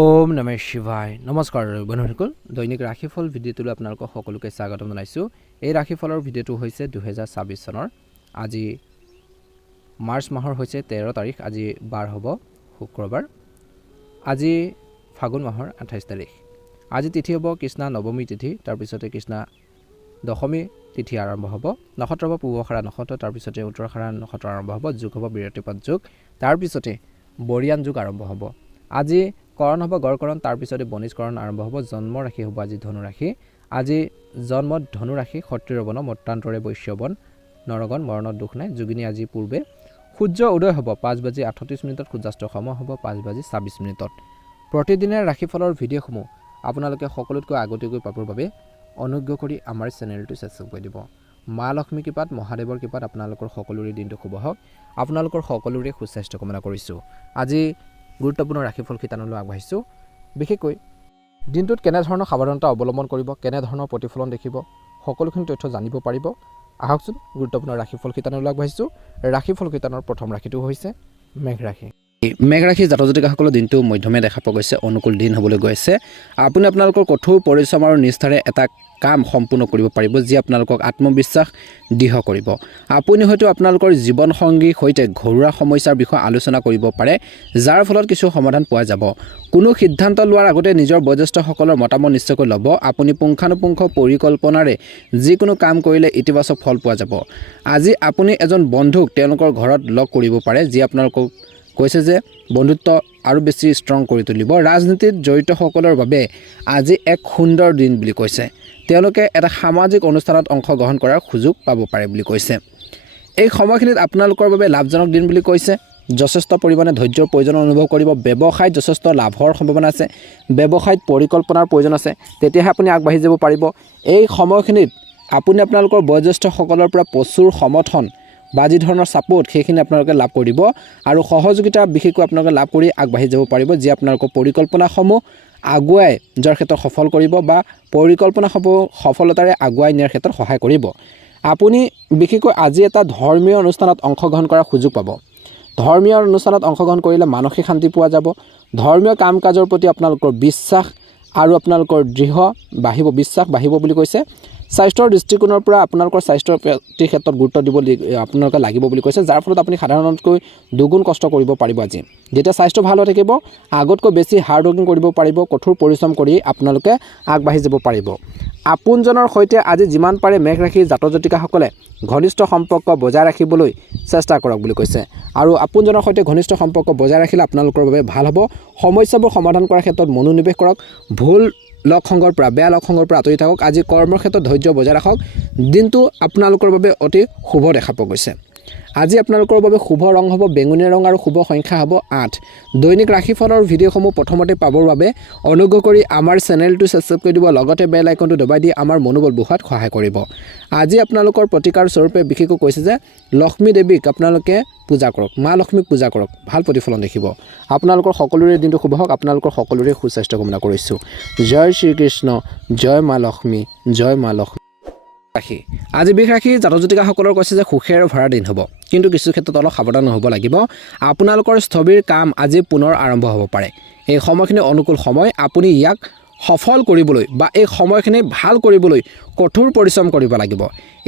ওম নমঃ শিৱায় নমস্কাৰ বন্ধুসকল দৈনিক ৰাশিফল ভিডিঅ'টোলৈ আপোনালোকক সকলোকে স্বাগতম জনাইছোঁ। এই ৰাশিফলৰ ভিডিঅ'টো হৈছে 2026 চনৰ আজি মাৰ্চ মাহৰ হৈছে 13 তাৰিখ। আজি বাৰ হ'ব শুক্ৰবাৰ। আজি ফাগুন মাহৰ 28 তাৰিখ। আজি তিথি হ'ব কৃষ্ণা নৱমী তিথি, তাৰপিছতে কৃষ্ণা দশমী তিথি আৰম্ভ হ'ব। নক্ষত্ৰ হ'ব পূৰ্বখাৰা নক্ষত্ৰ, তাৰপিছতে উত্তৰখাৰা নক্ষত্ৰ আৰম্ভ হ'ব। যোগ হ'ব বৃহস্পতি যোগ, তাৰপিছতে বৰিয়ান যোগ আৰম্ভ হ'ব। আজি কৰণ হ'ব গড়কৰণ, তাৰপিছতে বনিজকৰণ আৰম্ভ হ'ব। জন্ম ৰাশি হ'ব আজি ধনু ৰাশি। আজি জন্মত ধনু ৰাশি, ক্ষত্ৰিয় বন, মতান্তৰে বৈশ্যবন, নৰগণ, মৰণত দুখ নাই। যোগিনী আজি পূৰ্বে সূৰ্য উদয় হ'ব 5:38 সূৰ্যাস্ত সময় হ'ব 5:26। প্ৰতিদিনে ৰাশিফলৰ ভিডিঅ'সমূহ আপোনালোকে সকলোতকৈ আগতীয়াকৈ পাবৰ বাবে অনুগ্ৰহ কৰি আমাৰ চেনেলটো ছাবস্ক্ৰাইব কৰি দিব। মা লক্ষ্মী কৃপাত, মহাদেৱৰ কৃপাত আপোনালোকৰ সকলোৰে দিনটো শুভ হওক। আপোনালোকৰ সকলোৰে সুস্বাস্থ্য কামনা কৰিছোঁ। আজি গুৰুত্বপূৰ্ণ ৰাশিফল শিতানলৈ আগবাঢ়িছোঁ। বিশেষকৈ দিনটোত কেনেধৰণৰ সাৱধানতা অৱলম্বন কৰিব, কেনেধৰণৰ প্ৰতিফলন দেখিব, সকলোখিনি তথ্য জানিব পাৰিব। আহকচোন গুৰুত্বপূৰ্ণ ৰাশিফল শিতানলৈ আগবাঢ়িছোঁ। ৰাশিফল শিতানৰ প্ৰথম ৰাশিটো হৈছে মেঘ ৰাশি। মেঘ ৰাশি জাতক জাতিকাসকলৰ দিনটো মধ্যমে দেখা পোৱা গৈছে, অনুকূল দিন হ'বলৈ গৈ আছে। আপুনি আপোনালোকৰ কঠোৰ পৰিশ্ৰম আৰু নিষ্ঠাৰে এটা কাম সম্পূৰ্ণ কৰিব পাৰিব, যি আপোনালোকক আত্মবিশ্বাস দৃঢ় কৰিব। আপুনি হয়তো আপোনালোকৰ জীৱনসংগীৰ সৈতে ঘৰুৱা সমস্যাৰ বিষয়ে আলোচনা কৰিব পাৰে, যাৰ ফলত কিছু সমাধান পোৱা যাব। কোনো সিদ্ধান্ত লোৱাৰ আগতে নিজৰ বয়োজ্যেষ্ঠসকলৰ মতামত নিশ্চয়কৈ ল'ব। আপুনি পুংখানুপুংখ পৰিকল্পনাৰে যিকোনো কাম কৰিলে ইতিবাচক ফল পোৱা যাব। আজি আপুনি এজন বন্ধুক তেওঁলোকৰ ঘৰত লগ কৰিব পাৰে, যি আপোনালোকক কৈছে যে বন্ধুত্ব আৰু বেছি ষ্ট্ৰং কৰি তুলিব। ৰাজনীতিত জড়িতসকলৰ বাবে আজি এক সুন্দৰ দিন বুলি কৈছে। তেওঁলোকে এটা সামাজিক অনুষ্ঠানত অংশগ্ৰহণ কৰাৰ সুযোগ পাব পাৰে বুলি কৈছে। এই সময়খিনিত আপোনালোকৰ বাবে লাভজনক দিন বুলি কৈছে। যথেষ্ট পৰিমাণে ধৈৰ্যৰ প্ৰয়োজন অনুভৱ কৰিব। ব্যৱসায়ত যথেষ্ট লাভৰ সম্ভাৱনা আছে। ব্যৱসায়ত পৰিকল্পনাৰ প্ৰয়োজন আছে, তেতিয়াহে আপুনি আগবাঢ়ি যাব পাৰিব। এই সময়খিনিত আপুনি আপোনালোকৰ বয়োজ্যেষ্ঠসকলৰ পৰা প্ৰচুৰ সমৰ্থন বা যি ধৰণৰ ছাপোৰ্ট সেইখিনি আপোনালোকে লাভ কৰিব আৰু সহযোগিতা বিশেষকৈ আপোনালোকে লাভ কৰি আগবাঢ়ি যাব পাৰিব, যি আপোনালোকৰ পৰিকল্পনাসমূহ আগুৱাই যোৱাৰ ক্ষেত্ৰত সফল কৰিব বা পৰিকল্পনাসমূহ সফলতাৰে আগুৱাই নিয়াৰ ক্ষেত্ৰত সহায় কৰিব। আপুনি বিশেষকৈ আজি এটা ধৰ্মীয় অনুষ্ঠানত অংশগ্ৰহণ কৰাৰ সুযোগ পাব। ধৰ্মীয় অনুষ্ঠানত অংশগ্ৰহণ কৰিলে মানসিক শান্তি পোৱা যাব। ধৰ্মীয় কাম কাজৰ প্ৰতি আপোনালোকৰ বিশ্বাস আৰু আপোনালোকৰ বিশ্বাস বাঢ়িব বুলি কৈছে। স্বাস্থ্যৰ দৃষ্টিকোণৰ পৰা আপোনালোকৰ স্বাস্থ্যৰ প্ৰতি ক্ষেত্ৰত গুৰুত্ব দিব আপোনালোকে লাগিব বুলি কৈছে, যাৰ ফলত আপুনি সাধাৰণতকৈ দুগুণ কষ্ট কৰিব পাৰিব। আজি যেতিয়া স্বাস্থ্য ভাল হৈ থাকিব, আগতকৈ বেছি হাৰ্ড ৱৰ্কিং কৰিব পাৰিব, কঠোৰ পৰিশ্ৰম কৰি আপোনালোকে আগবাঢ়ি যাব পাৰিব। আপোনজনৰ সৈতে আজি যিমান পাৰে মেঘ ৰাশিৰ জাতক জাতিকাসকলে ঘনিষ্ঠ সম্পৰ্ক বজাই ৰাখিবলৈ চেষ্টা কৰক বুলি কৈছে। আৰু আপোনজনৰ সৈতে ঘনিষ্ঠ সম্পৰ্ক বজাই ৰাখিলে আপোনালোকৰ বাবে ভাল হ'ব। সমস্যাবোৰ সমাধান কৰাৰ ক্ষেত্ৰত মনোনিৱেশ কৰক। ভুল লগ সংগৰ পৰা, বেয়া লগ সংগৰ পৰা আঁতৰি থাকক। আজি কৰ্মৰ ক্ষেত্ৰত ধৈৰ্য বজাই ৰাখক। দিনটো আপোনালোকৰ বাবে অতি শুভ দেখা পোৱা গৈছে। আজি আপোনালোকৰ বাবে শুভ ৰং হ'ব বেঙুনীয়া ৰং আৰু শুভ সংখ্যা হ'ব 8। দৈনিক ৰাশিফলৰ ভিডিঅ'সমূহ প্ৰথমতে পাবৰ বাবে অনুগ্ৰহ কৰি আমাৰ চেনেলটো ছাবস্ক্ৰাইব কৰি দিব, লগতে বেল আইকনটো দবাই দি আমাৰ মনোবল বঢ়োৱাত সহায় কৰিব। আজি আপোনালোকৰ প্ৰতিকাৰ স্বৰূপে বিশেষকৈ কৈছে যে লক্ষ্মী দেৱীক আপোনালোকে পূজা কৰক, মা লক্ষ্মীক পূজা কৰক, ভাল প্ৰতিফলন দেখিব। আপোনালোকৰ সকলোৰে দিনটো শুভ হওক। আপোনালোকৰ সকলোৰে সুস্বাস্থ্য কামনা কৰিছোঁ। জয় শ্ৰীকৃষ্ণ, জয় মা লক্ষ্মী, জয় মা লক্ষ্মী। ৰাশি আজি বৃষ ৰাশি জাতক জাতিকাসকলৰ কৈছে যে সুখেৰে ভৰা দিন হ'ব, কিন্তু কিছু ক্ষেত্ৰত অলপ সাৱধান হ'ব লাগিব। আপোনালোকৰ স্থবিৰ কাম আজি পুনৰ আৰম্ভ হ'ব পাৰে। এই সময়খিনি অনুকূল সময়। আপুনি ইয়াক সফল কৰিবলৈ বা এই সময়খিনি ভাল কৰিবলৈ কঠোৰ পৰিশ্ৰম কৰিব লাগিব।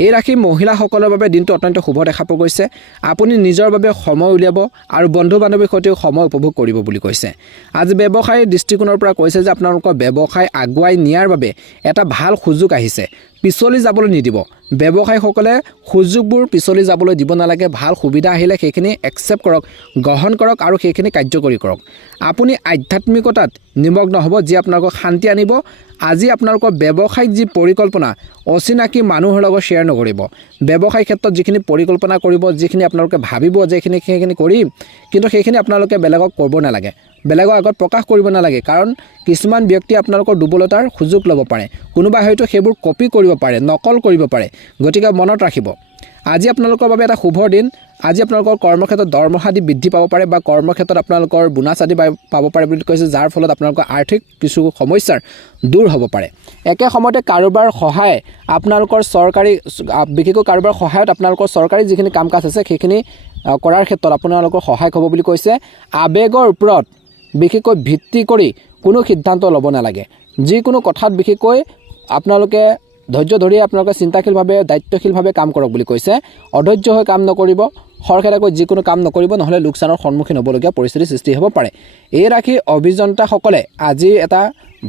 এই ৰাশিৰ মহিলাসকলৰ বাবে দিনটো অত্যন্ত শুভ দেখা পোৱা গৈছে। আপুনি নিজৰ বাবে সময় উলিয়াব আৰু বন্ধু বান্ধৱীৰ সৈতেও সময় উপভোগ কৰিব বুলি কৈছে। আজি ব্যৱসায়ৰ দৃষ্টিকোণৰ পৰা কৈছে যে আপোনালোকৰ ব্যৱসায় আগুৱাই নিয়াৰ বাবে এটা ভাল সুযোগ আহিছে। পিছলি যাবলৈ নিদিব। ব্যৱসায়ীসকলে সুযোগবোৰ পিছলি যাবলৈ দিব নালাগে। ভাল সুবিধা আহিলে সেইখিনি একচেপ্ট কৰক, গ্ৰহণ কৰক আৰু সেইখিনি কাৰ্যকৰী কৰক। আপুনি আধ্যাত্মিকতাত নিমগ্ন হ'ব, যি আপোনালোকক শান্তি আনিব। আজি আপোনালোকৰ ব্যৱসায়িক যি পৰিকল্পনা অচিনাকি মানুহৰ লগত শ্বেয়াৰ নকৰিব। ব্যৱসায়িক ক্ষেত্ৰত যিখিনি পৰিকল্পনা কৰিব, যিখিনি আপোনালোকে ভাবিব যে সেইখিনি কৰিম, কিন্তু সেইখিনি আপোনালোকে বেলেগক কৰিব নালাগে, বেলেগৰ আগত প্ৰকাশ কৰিব নালাগে। কাৰণ কিছুমান ব্যক্তিয়ে আপোনালোকৰ দুৰ্বলতাৰ সুযোগ ল'ব পাৰে। কোনোবাই হয়তো সেইবোৰ কপি কৰিব পাৰে, নকল কৰিব পাৰে। গতিকে মনত ৰাখিব, আজি আপোনালোকৰ বাবে এটা শুভ দিন। আজি আপোনালোকৰ কৰ্মক্ষেত্ৰত দৰমহা আদি বৃদ্ধি পাব পাৰে বা কৰ্মক্ষেত্ৰত আপোনালোকৰ বোনাছ আদি পাব পাৰে বুলি কৈছে, যাৰ ফলত আপোনালোকৰ আৰ্থিক কিছু সমস্যাৰ দূৰ হ'ব পাৰে। একে সময়তে কাৰোবাৰ সহায় আপোনালোকৰ বিশেষকৈ কাৰোবাৰ সহায়ত আপোনালোকৰ চৰকাৰী যিখিনি কাম কাজ আছে সেইখিনি কৰাৰ ক্ষেত্ৰত আপোনালোকৰ সহায় হ'ব বুলি কৈছে। আৱেগৰ ওপৰত বিশেষকৈ ভিত্তি কৰি কোনো সিদ্ধান্ত ল'ব নালাগে। যিকোনো কথাত বিশেষকৈ আপোনালোকে ধৈৰ্য ধৰি আপোনালোকে চিন্তাশীলভাৱে দায়িত্বশীলভাৱে কাম কৰক বুলি কৈছে। অধৈৰ্য হৈ কাম নকৰিব, খৰখেদাকৈ যিকোনো কাম নকৰিব, নহ'লে লোকচানৰ সন্মুখীন হ'বলগীয়া পৰিস্থিতিৰ সৃষ্টি হ'ব পাৰে। এই ৰাশি অভিযন্তাসকলে আজি এটা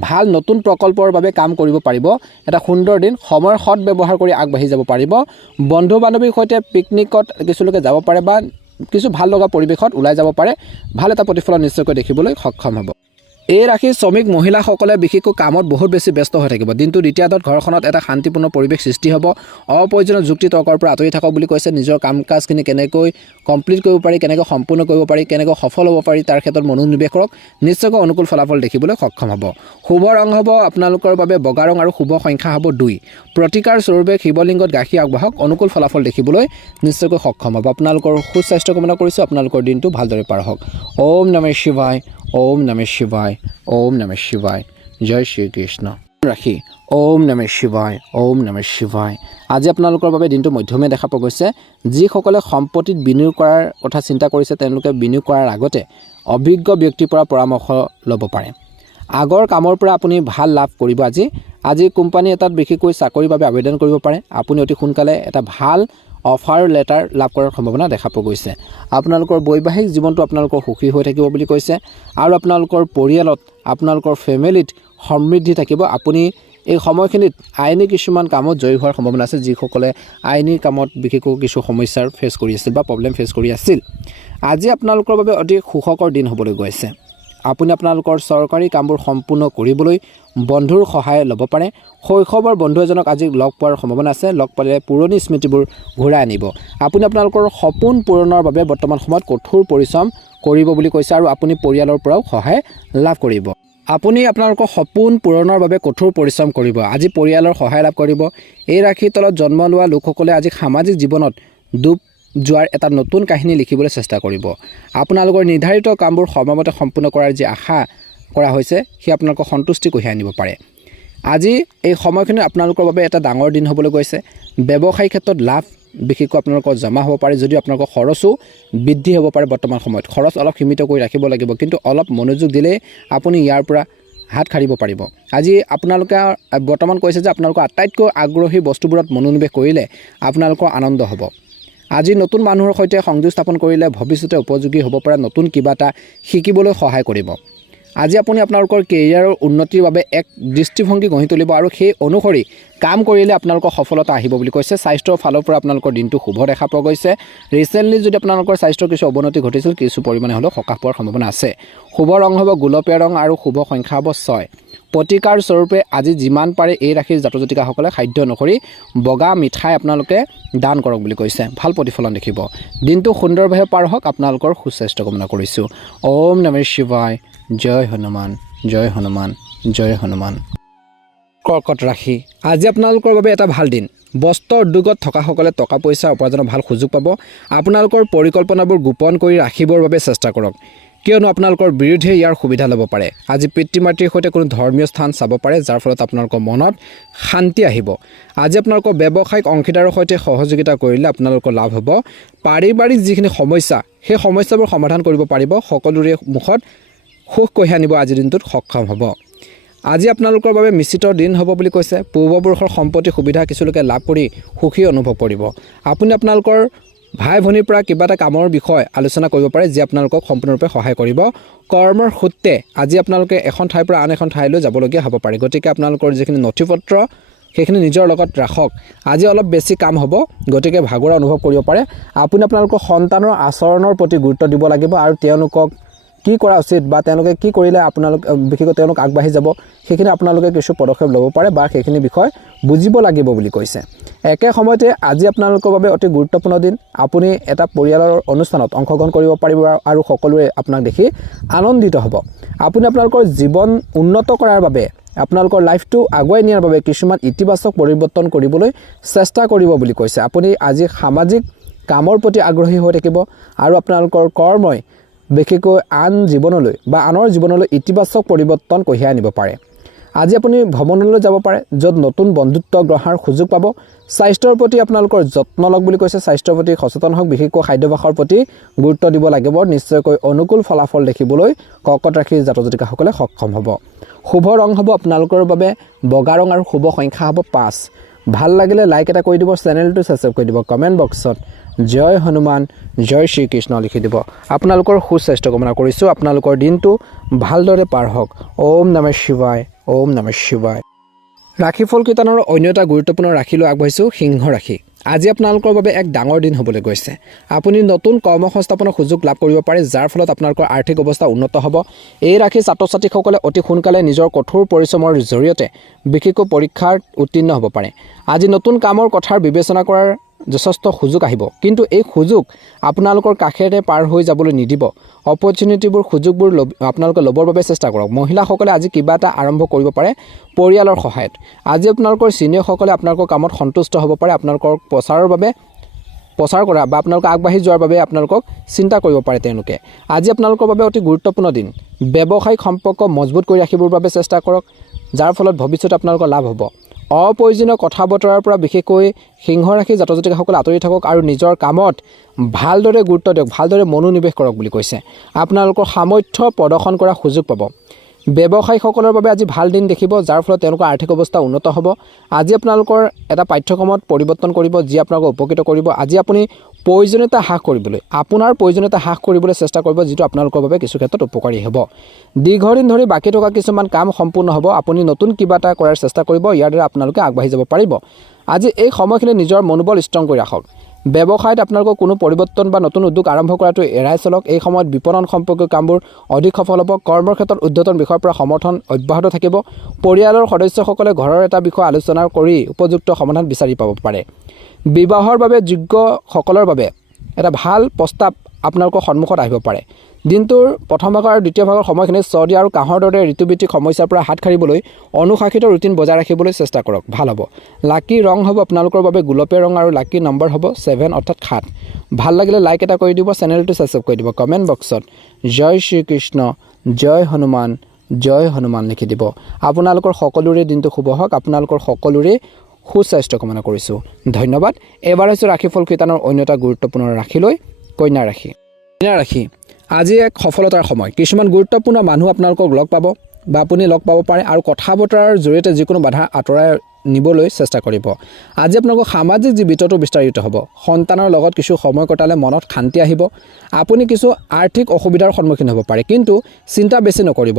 ভাল নতুন প্ৰকল্পৰ বাবে কাম কৰিব পাৰিব। এটা সুন্দৰ দিন, সময়ৰ সৎ ব্যৱহাৰ কৰি আগবাঢ়ি যাব পাৰিব। বন্ধু বান্ধৱীৰ সৈতে পিকনিকত কিছুলোকে যাব পাৰে বা কিছু ভাল লগা পৰিৱেশত ওলাই যাব পাৰে। ভাল এটা প্ৰতিফলন নিশ্চয়কৈ দেখিবলৈ সক্ষম হ'ব। এই ৰাশিৰ শ্ৰমিক মহিলাসকলে বিশেষকৈ কামত বহুত বেছি ব্যস্ত হৈ থাকিব। দিনটো দ্বিতীয়াৰ্ধত ঘৰখনত এটা শান্তিপূৰ্ণ পৰিৱেশ সৃষ্টি হ'ব। অপ্ৰয়োজনীয় যুক্তি তৰ্কৰ পৰা আঁতৰি থাকক বুলি কৈছে। নিজৰ কাম কাজখিনি কেনেকৈ কমপ্লিট কৰিব পাৰি, কেনেকৈ সম্পূৰ্ণ কৰিব পাৰি, কেনেকৈ সফল হ'ব পাৰি তাৰ ক্ষেত্ৰত মনোনিৱেশ কৰক। নিশ্চয়কৈ অনুকূল ফলাফল দেখিবলৈ সক্ষম হ'ব। শুভ ৰং হ'ব আপোনালোকৰ বাবে বগা ৰং আৰু শুভ সংখ্যা হ'ব 2। প্ৰতিকাৰ স্বৰূপে শিৱলিংগত গাখীৰ আগবাঢ়ক। অনুকূল ফলাফল দেখিবলৈ নিশ্চয়কৈ সক্ষম হ'ব। আপোনালোকৰ সুস্বাস্থ্য কামনা কৰিছোঁ। আপোনালোকৰ দিনটো ভালদৰে পাৰ হওক। ওম নমঃ শিৱায়, ওম নমঃ শিৱায়, ওম নমঃ শিৱায়। জয় শ্ৰীকৃষ্ণ। ৰাশি ওম নমঃ শিৱায়, ওম নমঃ শিৱায়। আজি আপোনালোকৰ বাবে দিনটো মধ্যমীয়া দেখা পোৱা গৈছে। যিসকলে সম্পত্তিত বিনিয়োগ কৰাৰ কথা চিন্তা কৰিছে তেওঁলোকে বিনিয়োগ কৰাৰ আগতে অভিজ্ঞ ব্যক্তিৰ পৰা পৰামৰ্শ ল'ব পাৰে। আগৰ কামৰ পৰা আপুনি ভাল লাভ কৰিব। আজি কোম্পানী এটাত বিশেষকৈ চাকৰিৰ বাবে আবেদন কৰিব পাৰে। আপুনি অতি সোনকালে এটা ভাল অফাৰ লেটাৰ লাভ কৰাৰ সম্ভাৱনা দেখা পোৱা গৈছে। আপোনালোকৰ বৈবাহিক জীৱনটো আপোনালোকৰ সুখী হৈ থাকিব বুলি কৈছে আৰু আপোনালোকৰ পৰিয়ালত, আপোনালোকৰ ফেমিলিত সমৃদ্ধি থাকিব। আপুনি এই সময়খিনিত আইনী কিছুমান কামত জয়ী হোৱাৰ সম্ভাৱনা আছে। যিসকলে আইনী কামত বিশেষকৈ কিছু সমস্যাৰ ফেচ কৰি আছিল বা প্ৰব্লেম ফেচ কৰি আছিল, আজি আপোনালোকৰ বাবে অতি সুখকৰ দিন হ'বলৈ গৈছে। আপুনি আপোনালোকৰ চৰকাৰী কামবোৰ সম্পূৰ্ণ কৰিবলৈ বন্ধুৰ সহায় ল'ব পাৰে। শৈশৱৰ বন্ধু এজনক আজি লগ পোৱাৰ সম্ভাৱনা আছে। লগ পালে পুৰণি স্মৃতিবোৰ ঘূৰাই আনিব। আপুনি আপোনালোকৰ সপোন পূৰণৰ বাবে বৰ্তমান সময়ত কঠোৰ পৰিশ্ৰম কৰিব বুলি কৈছে আৰু আপুনি পৰিয়ালৰ পৰাও সহায় লাভ কৰিব। আপুনি আপোনালোকৰ সপোন পূৰণৰ বাবে কঠোৰ পৰিশ্ৰম কৰিব। আজি পৰিয়ালৰ সহায় লাভ কৰিব। এই ৰাশিৰ তলত জন্ম লোৱা লোকসকলে আজি সামাজিক জীৱনত ডুব যোৱাৰ এটা নতুন কাহিনী লিখিবলৈ চেষ্টা কৰিব। আপোনালোকৰ নিৰ্ধাৰিত কামবোৰ সময়মতে সম্পূৰ্ণ কৰাৰ যি আশা কৰা হৈছে সি আপোনালোকক সন্তুষ্টি কঢ়িয়াই আনিব পাৰে। আজি এই সময়খিনিত আপোনালোকৰ বাবে এটা ডাঙৰ দিন হ'বলৈ গৈছে। ব্যৱসায়িক ক্ষেত্ৰত লাভ বিশেষকৈ আপোনালোকৰ জমা হ'ব পাৰে, যদিও আপোনালোকৰ খৰচো বৃদ্ধি হ'ব পাৰে। বৰ্তমান সময়ত খৰচ অলপ সীমিত কৰি ৰাখিব লাগিব, কিন্তু অলপ মনোযোগ দিলেই আপুনি ইয়াৰ পৰা হাত সাৰিব পাৰিব। আজি আপোনালোকে বৰ্তমান কৈছে যে আপোনালোকৰ আটাইতকৈ আগ্ৰহী বস্তুবোৰত মনোনিৱেশ কৰিলে আপোনালোকৰ আনন্দ হ'ব। আজি নতুন মানুহৰ সৈতে সংযোগ স্থাপন কৰিলে ভৱিষ্যতে উপযোগী হ'ব পৰা নতুন কিবা এটা শিকিবলৈ সহায় কৰিব। আজি আপুনি আপোনালোকৰ কেৰিয়াৰৰ উন্নতিৰ বাবে এক দৃষ্টিভংগী গঢ়ি তুলিব আৰু সেই অনুসৰি কাম কৰিলে আপোনালোকৰ সফলতা আহিব বুলি কৈছে। স্বাস্থ্যৰ ফালৰ পৰা আপোনালোকৰ দিনটো শুভ দেখা পোৱা গৈছে। ৰিচেণ্টলি যদি আপোনালোকৰ স্বাস্থ্যৰ কিছু অৱনতি ঘটিছিল, কিছু পৰিমাণে হ'লেও সকাহ পোৱাৰ সম্ভাৱনা আছে। শুভ ৰং হ'ব গুলপীয়া ৰং আৰু শুভ সংখ্যা হ'ব 6। প্ৰতিকাৰ স্বৰূপে আজি যিমান পাৰে এই ৰাশিৰ জাতক জাতিকাসকলে খাদ্য অনুসৰি বগা মিঠাই আপোনালোকে দান কৰক বুলি কৈছে। ভাল প্ৰতিফলন দেখিব। দিনটো সুন্দৰভাৱে পাৰ হওক। আপোনালোকৰ সুস্বাস্থ্য কামনা কৰিছোঁ। ওম নমঃ শিৱায়। জয় হনুমান, জয় হনুমান, জয় হনুমান। কৰ্কট ৰাশি আজি আপোনালোকৰ বাবে এটা ভাল দিন। বস্ত্ৰ উদ্যোগত থকাসকলে টকা পইচা উপাৰ্জনৰ ভাল সুযোগ পাব। আপোনালোকৰ পৰিকল্পনাবোৰ গোপন কৰি ৰাখিবৰ বাবে চেষ্টা কৰক, কিয়নো আপোনালোকৰ বিৰুদ্ধে ইয়াৰ সুবিধা ল'ব পাৰে। আজি পিতৃ মাতৃৰ সৈতে কোনো ধৰ্মীয় স্থান চাব পাৰে, যাৰ ফলত আপোনালোকৰ মনত শান্তি আহিব। আজি আপোনালোকৰ ব্যৱসায়িক অংশীদাৰৰ সৈতে সহযোগিতা কৰিলে আপোনালোকৰ লাভ হ'ব। পাৰিবাৰিক যিখিনি সমস্যা সেই সমস্যাবোৰ সমাধান কৰিব পাৰিব। সকলোৰে মুখত সুখ কঢ়িয়াই আনিব আজিৰ দিনটোত সক্ষম হ'ব। আজি আপোনালোকৰ বাবে মিশ্ৰিত দিন হ'ব বুলি কৈছে। পূৰ্বপুৰুষৰ সম্পত্তি সুবিধা কিছুলোকে লাভ কৰি সুখী অনুভৱ কৰিব। আপুনি আপোনালোকৰ ভাই ভনীৰ পৰা কিবা এটা কামৰ বিষয় আলোচনা কৰিব পাৰে, যি আপোনালোকক সম্পূৰ্ণৰূপে সহায় কৰিব। কৰ্মৰ সূত্ৰে আজি আপোনালোকে এখন ঠাইৰ পৰা আন এখন ঠাইলৈ যাবলগীয়া হ'ব পাৰে, গতিকে আপোনালোকৰ যিখিনি নথি পত্ৰ সেইখিনি নিজৰ লগত ৰাখক। আজি অলপ বেছি কাম হ'ব, গতিকে ভাগৰুৱা অনুভৱ কৰিব পাৰে। আপুনি আপোনালোকৰ সন্তানৰ আচৰণৰ প্ৰতি গুৰুত্ব দিব লাগিব আৰু তেওঁলোকক কি কৰা উচিত বা তেওঁলোকে কি কৰিলে বিশেষকৈ তেওঁলোক আগবাঢ়ি যাব সেইখিনি আপোনালোকে কিছু পদক্ষেপ ল'ব পাৰে বা সেইখিনি বিষয় বুজিব লাগিব বুলি কৈছে। একে সময়তে আজি আপোনালোকৰ বাবে অতি গুৰুত্বপূৰ্ণ দিন। আপুনি এটা পৰিয়ালৰ অনুষ্ঠানত অংশগ্ৰহণ কৰিব পাৰিব আৰু সকলোৱে আপোনাক দেখি আনন্দিত হ'ব। আপুনি আপোনালোকৰ জীৱন উন্নত কৰাৰ বাবে, আপোনালোকৰ লাইফটো আগুৱাই নিয়াৰ বাবে কিছুমান ইতিবাচক পৰিৱৰ্তন কৰিবলৈ চেষ্টা কৰিব বুলি কৈছে। আপুনি আজি সামাজিক কামৰ প্ৰতি আগ্ৰহী হৈ থাকিব আৰু আপোনালোকৰ কৰ্মই বিশেষকৈ আনৰ জীৱনলৈ ইতিবাচক পৰিৱৰ্তন কঢ়িয়াই আনিব পাৰে। আজি আপুনি ভ্ৰমণলৈ যাব পাৰে, য'ত নতুন বন্ধুত্ব গ্ৰহণৰ সুযোগ পাব। স্বাস্থ্যৰ প্ৰতি আপোনালোকৰ যত্ন লওক বুলি কৈছে। স্বাস্থ্যৰ প্ৰতি সচেতন হওক, বিশেষকৈ খাদ্যাভ্যাসৰ প্ৰতি গুৰুত্ব দিব লাগিব। নিশ্চয়কৈ অনুকূল ফলাফল দেখিবলৈ কৰ্কট ৰাশিৰ জাতক জাতিকাসকলে সক্ষম হ'ব। শুভ ৰং হ'ব আপোনালোকৰ বাবে বগা ৰং আৰু শুভ সংখ্যা হ'ব 5। ভাল লাগিলে লাইক এটা কৰি দিব, চেনেলটো ছাবস্ক্ৰাইব কৰি দিব, কমেণ্ট বক্সত জয় হনুমান জয় শ্ৰীকৃষ্ণ লিখি দিব। আপোনালোকৰ সুস্বাস্থ্য কামনা কৰিছোঁ। আপোনালোকৰ দিনটো ভালদৰে পাৰ হওক। ওম নমঃ শিৱায়, ওম নমঃ শিৱায়। ৰাশিফল কীৰ্তনৰ অন্য এটা গুৰুত্বপূৰ্ণ ৰাশিলৈ আগবাঢ়িছোঁ, সিংহ ৰাশি। আজি আপোনালোকৰ বাবে এক ডাঙৰ দিন হ'বলৈ গৈছে। আপুনি নতুন কৰ্মসংস্থাপনৰ সুযোগ লাভ কৰিব পাৰে, যাৰ ফলত আপোনালোকৰ আৰ্থিক অৱস্থা উন্নত হ'ব। এই ৰাশিৰ ছাত্ৰ ছাত্ৰীসকলে অতি সোনকালে নিজৰ কঠোৰ পৰিশ্ৰমৰ জৰিয়তে বিশেষকৈ পৰীক্ষাত উত্তীৰ্ণ হ'ব পাৰে। আজি নতুন কামৰ কথাৰ বিবেচনা কৰাৰ যথেষ্ট সুযোগ আহিব, কিন্তু এই সুযোগ আপোনালোকৰ কাষেৰে পাৰ হৈ যাবলৈ নিদিব। অপৰচুনিটিবোৰ, সুযোগবোৰ আপোনালোকে ল'বৰ বাবে চেষ্টা কৰক। মহিলাসকলে আজি কিবা এটা আৰম্ভ কৰিব পাৰে পৰিয়ালৰ সহায়ত। আজি আপোনালোকৰ ছিনিয়ৰসকলে আপোনালোকৰ কামত সন্তুষ্ট হ'ব পাৰে। আপোনালোকৰ প্ৰচাৰ কৰা বা আপোনালোকে আগবাঢ়ি যোৱাৰ বাবে আপোনালোকক চিন্তা কৰিব পাৰে তেওঁলোকে। আজি আপোনালোকৰ বাবে অতি গুৰুত্বপূৰ্ণ দিন। ব্যৱসায়িক সম্পৰ্ক মজবুত কৰি ৰাখিবৰ বাবে চেষ্টা কৰক, যাৰ ফলত ভৱিষ্যতে আপোনালোকৰ লাভ হ'ব। অপ্ৰয়োজনীয় কথা বতৰাৰ পৰা বিশেষকৈ সিংহ ৰাশিৰ জাতক জাতিকাসকলে আঁতৰি থাকক আৰু নিজৰ কামত ভালদৰে গুৰুত্ব দিয়ক, ভালদৰে মনোনিৱেশ কৰক বুলি কৈছে। আপোনালোকৰ সামৰ্থ্য প্ৰদৰ্শন কৰাৰ সুযোগ পাব। ব্যৱসায়ীসকলৰ বাবে আজি ভাল দিন দেখিব, যাৰ ফলত তেওঁলোকৰ আৰ্থিক অৱস্থা উন্নত হ'ব। আজি আপোনালোকৰ এটা পাঠ্যক্ৰমত পৰিৱৰ্তন কৰিব, যি আপোনালোকক উপকৃত কৰিব। আজি আপুনি আপোনাৰ প্ৰয়োজনীয়তা হ্ৰাস কৰিবলৈ চেষ্টা কৰিব, যিটো আপোনালোকৰ বাবে কিছু ক্ষেত্ৰত উপকাৰী হ'ব। দীৰ্ঘদিন ধৰি বাকী থকা কিছুমান কাম সম্পূৰ্ণ হ'ব। আপুনি নতুন কিবা এটা কৰাৰ চেষ্টা কৰিব, ইয়াৰ দ্বাৰা আপোনালোকে আগবাঢ়ি যাব পাৰিব। আজি এই সময়খিনি নিজৰ মনোবল ষ্ট্ৰং কৰি ৰাখক। ব্যৱসায়ত আপোনালোকৰ কোনো পৰিৱৰ্তন বা নতুন উদ্যোগ আৰম্ভ কৰাটো এৰাই চলক। এই সময়ত বিপণন সম্পৰ্কীয় কামবোৰ অধিক সফল হ'ব। কৰ্মৰ ক্ষেত্ৰত ঊৰ্ধ্বতন বিষয়ৰ পৰা সমৰ্থন অব্যাহত থাকিব। পৰিয়ালৰ সদস্যসকলে ঘৰৰ এটা বিষয় আলোচনা কৰি উপযুক্ত সমাধান বিচাৰি পাব পাৰে। বিবাহৰ বাবে যোগ্যসকলৰ বাবে এটা ভাল প্ৰস্তাৱ আপোনালোকৰ সন্মুখত আহিব পাৰে। দিনটোৰ প্ৰথম ভাগৰ আৰু দ্বিতীয় ভাগৰ সময়খিনিত চৰ্দি আৰু কাহৰ দৰে ঋতুভিত্তিক সমস্যাৰ পৰা হাত সাৰিবলৈ অনুশাসিত ৰুটিন বজাই ৰাখিবলৈ চেষ্টা কৰক, ভাল হ'ব। লাকি ৰং হ'ব আপোনালোকৰ বাবে গুলপীয়া ৰং আৰু লাকি নম্বৰ হ'ব 7 অৰ্থাৎ 7। ভাল লাগিলে লাইক এটা কৰি দিব, চেনেলটো ছাবস্ক্ৰাইব কৰি দিব, কমেণ্ট বক্সত জয় শ্ৰীকৃষ্ণ জয় হনুমান লিখি দিব। আপোনালোকৰ সকলোৰে দিনটো শুভ হওক। আপোনালোকৰ সকলোৰে সুস্বাস্থ্য কামনা কৰিছোঁ। ধন্যবাদ। এবাৰ হৈছে ৰাশিফল কীৰ্তনৰ অন্য এটা গুৰুত্বপূৰ্ণ ৰাশিলৈ, কন্যা ৰাশি। কন্যা ৰাশি, আজি এক সফলতাৰ সময়। কিছুমান গুৰুত্বপূৰ্ণ মানুহ আপোনালোকক লগ পাব বা আপুনি লগ পাব পাৰে আৰু কথা বতৰাৰ জৰিয়তে যিকোনো বাধা আঁতৰাই নিবলৈ চেষ্টা কৰিব। আজি আপোনালোকৰ সামাজিক জীৱিতটো বিস্তাৰিত হ'ব। সন্তানৰ লগত কিছু সময় কটালে মনত শান্তি আহিব। আপুনি কিছু আৰ্থিক অসুবিধাৰ সন্মুখীন হ'ব পাৰে, কিন্তু চিন্তা বেছি নকৰিব।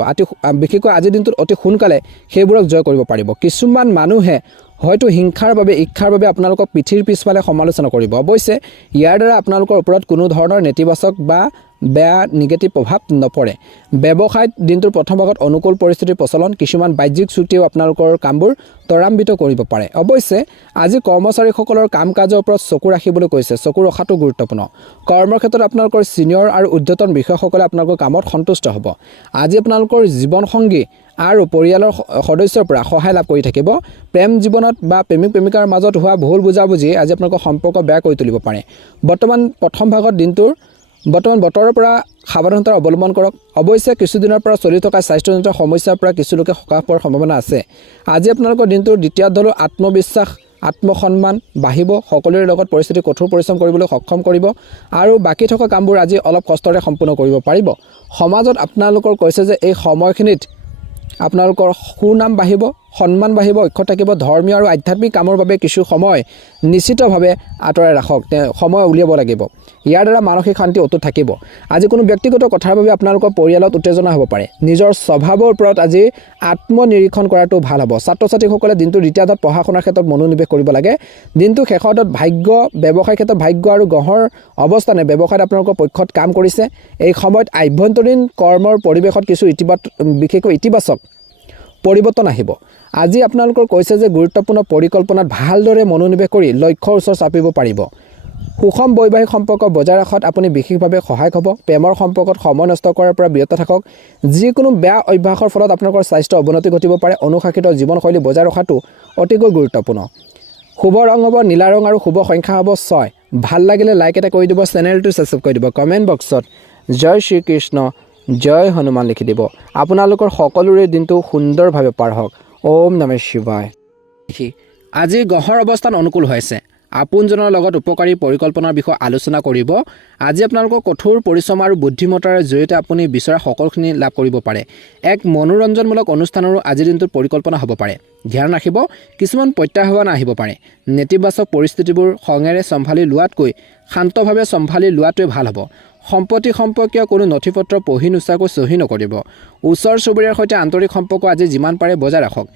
বিশেষকৈ আজিৰ দিনটোত অতি সোনকালে সেইবোৰক জয় কৰিব পাৰিব। কিছুমান মানুহে হয়তো হিংসাৰ বাবে, ইচ্ছাৰ বাবে আপোনালোকক পিঠিৰ পিছফালে সমালোচনা কৰিব। অৱশ্যে ইয়াৰ দ্বাৰা আপোনালোকৰ ওপৰত কোনো ধৰণৰ নেতিবাচক বা বেয়া নিগেটিভ প্ৰভাৱ নপৰে। ব্যৱসায়ত দিনটোৰ প্ৰথম ভাগত অনুকূল পৰিস্থিতিৰ প্ৰচলন, কিছুমান বাহ্যিক চুক্তিও আপোনালোকৰ কামবোৰ ত্বৰান্বিত কৰিব পাৰে। অৱশ্যে আজি কৰ্মচাৰীসকলৰ কাম কাজৰ ওপৰত চকু ৰাখিবলৈ কৈছে। চকু ৰখাটো গুৰুত্বপূৰ্ণ। কৰ্মৰ ক্ষেত্ৰত আপোনালোকৰ ছিনিয়ৰ আৰু ঊৰ্ধ্বতন বিষয়াসকলে আপোনালোকৰ কামত সন্তুষ্ট হ'ব। আজি আপোনালোকৰ জীৱনসংগী আৰু পৰিয়ালৰ সদস্যৰ পৰা সহায় লাভ কৰি থাকিব। প্ৰেম জীৱনত বা প্ৰেমিক প্ৰেমিকাৰ মাজত হোৱা ভুল বুজাবুজি আজি আপোনালোকৰ সম্পৰ্ক বেয়া কৰি তুলিব পাৰে। বৰ্তমান বতৰৰ পৰা সাৱধানতা অৱলম্বন কৰক। অৱশ্যে কিছুদিনৰ পৰা চলি থকা স্বাস্থ্যজনিত সমস্যাৰ পৰা কিছু লোকে সকাহ পোৱাৰ সম্ভাৱনা আছে। আজি আপোনালোকৰ দিনটোৰ দ্বিতীয়াৰ্ধলৈ আত্মবিশ্বাস, আত্মসন্মান বাঢ়িব। সকলোৰে লগত পৰিস্থিতি কঠোৰ পৰিশ্ৰম কৰিবলৈ সক্ষম কৰিব আৰু বাকী থকা কামবোৰ আজি অলপ কষ্টৰে সম্পূৰ্ণ কৰিব পাৰিব। সমাজত আপোনালোকৰ কৈছে যে এই সময়খিনিত আপোনালোকৰ সুনাম বাঢ়িব, সন্মান বাঢ়িব, অক্ষত থাকিব। ধৰ্মীয় আৰু আধ্যাত্মিক কামৰ বাবে কিছু সময় নিশ্চিতভাৱে আঁতৰাই ৰাখক, সময় উলিয়াব লাগিব। ইয়াৰ দ্বাৰা মানসিক শান্তি অটুট থাকিব। আজি কোনো ব্যক্তিগত কথাৰ বাবে আপোনালোকৰ পৰিয়ালত উত্তেজনা হ'ব পাৰে। নিজৰ স্বভাৱৰ ওপৰত আজি আত্মনিৰীক্ষণ কৰাটো ভাল হ'ব। ছাত্ৰ ছাত্ৰীসকলে দিনটোৰ দ্বিতীয়াৰ্ধত পঢ়া শুনাৰ ক্ষেত্ৰত মনোনিৱেশ কৰিব লাগে। দিনটো শেষৰটোত ব্যৱসায়িক ক্ষেত্ৰত ভাগ্য আৰু গ্ৰহৰ অৱস্থানে ব্যৱসায়ত আপোনালোকৰ পক্ষত কাম কৰিছে। এই সময়ত আভ্যন্তৰীণ কৰ্মৰ পৰিৱেশত কিছু বিশেষকৈ ইতিবাচক পৰিৱৰ্তন আহিব। আজি আপোনালোকৰ কৈছে যে গুৰুত্বপূৰ্ণ পৰিকল্পনাত ভালদৰে মনোনিৱেশ কৰি লক্ষ্যৰ ওচৰত চাপিব পাৰিব। সুষম বৈবাহিক সম্পৰ্ক বজাই ৰখাত আপুনি বিশেষভাৱে সহায়ক হ'ব। প্ৰেমৰ সম্পৰ্কত সময় নষ্ট কৰাৰ পৰা বিৰত থাকক। যিকোনো বেয়া অভ্যাসৰ ফলত আপোনালোকৰ স্বাস্থ্য অৱনতি ঘটিব পাৰে। অনুশাসিত জীৱনশৈলী বজাই ৰখাটো অতিকৈ গুৰুত্বপূৰ্ণ। শুভ ৰং হ'ব নীলা ৰং আৰু শুভ সংখ্যা হ'ব 6। ভাল লাগিলে লাইক এটা কৰি দিব, চেনেলটো ছাবস্ক্ৰাইব কৰি দিব, কমেণ্ট বক্সত জয় শ্ৰীকৃষ্ণ জয় হনুমান লিখি দিব। আপোনালোকৰ সকলোৰে দিনটো সুন্দৰভাৱে পাৰ হওক। ওম নমঃ শিৱায়। আজি গ্ৰহৰ অৱস্থান অনুকূল হৈছে। আপোনজনৰ লগত উপকাৰী পৰিকল্পনাৰ বিষয়ে আলোচনা কৰিব। আজি আপোনালোকৰ কঠোৰ পৰিশ্ৰম আৰু বুদ্ধিমত্তাৰ জৰিয়তে আপুনি বিচৰা সকলোখিনি লাভ কৰিব পাৰে। এক মনোৰঞ্জনমূলক অনুষ্ঠানৰো আজিৰ দিনটোত পৰিকল্পনা হ'ব পাৰে। ধ্যান ৰাখিব, কিছুমান প্ৰত্যাহ্বান আহিব পাৰে। নেতিবাচক পৰিস্থিতিবোৰ খঙেৰে চম্ভালি লোৱাতকৈ শান্তভাৱে চম্ভালি লোৱাটোৱে ভাল হ'ব। সম্পত্তি সম্পৰ্কীয় কোনো নথিপত্ৰ পঢ়ি নোচোৱাকৈ চহী নকৰিব। ওচৰ চুবুৰীয়াৰ সৈতে আন্তৰিক সম্পৰ্ক আজি যিমান পাৰে বজাই ৰাখক।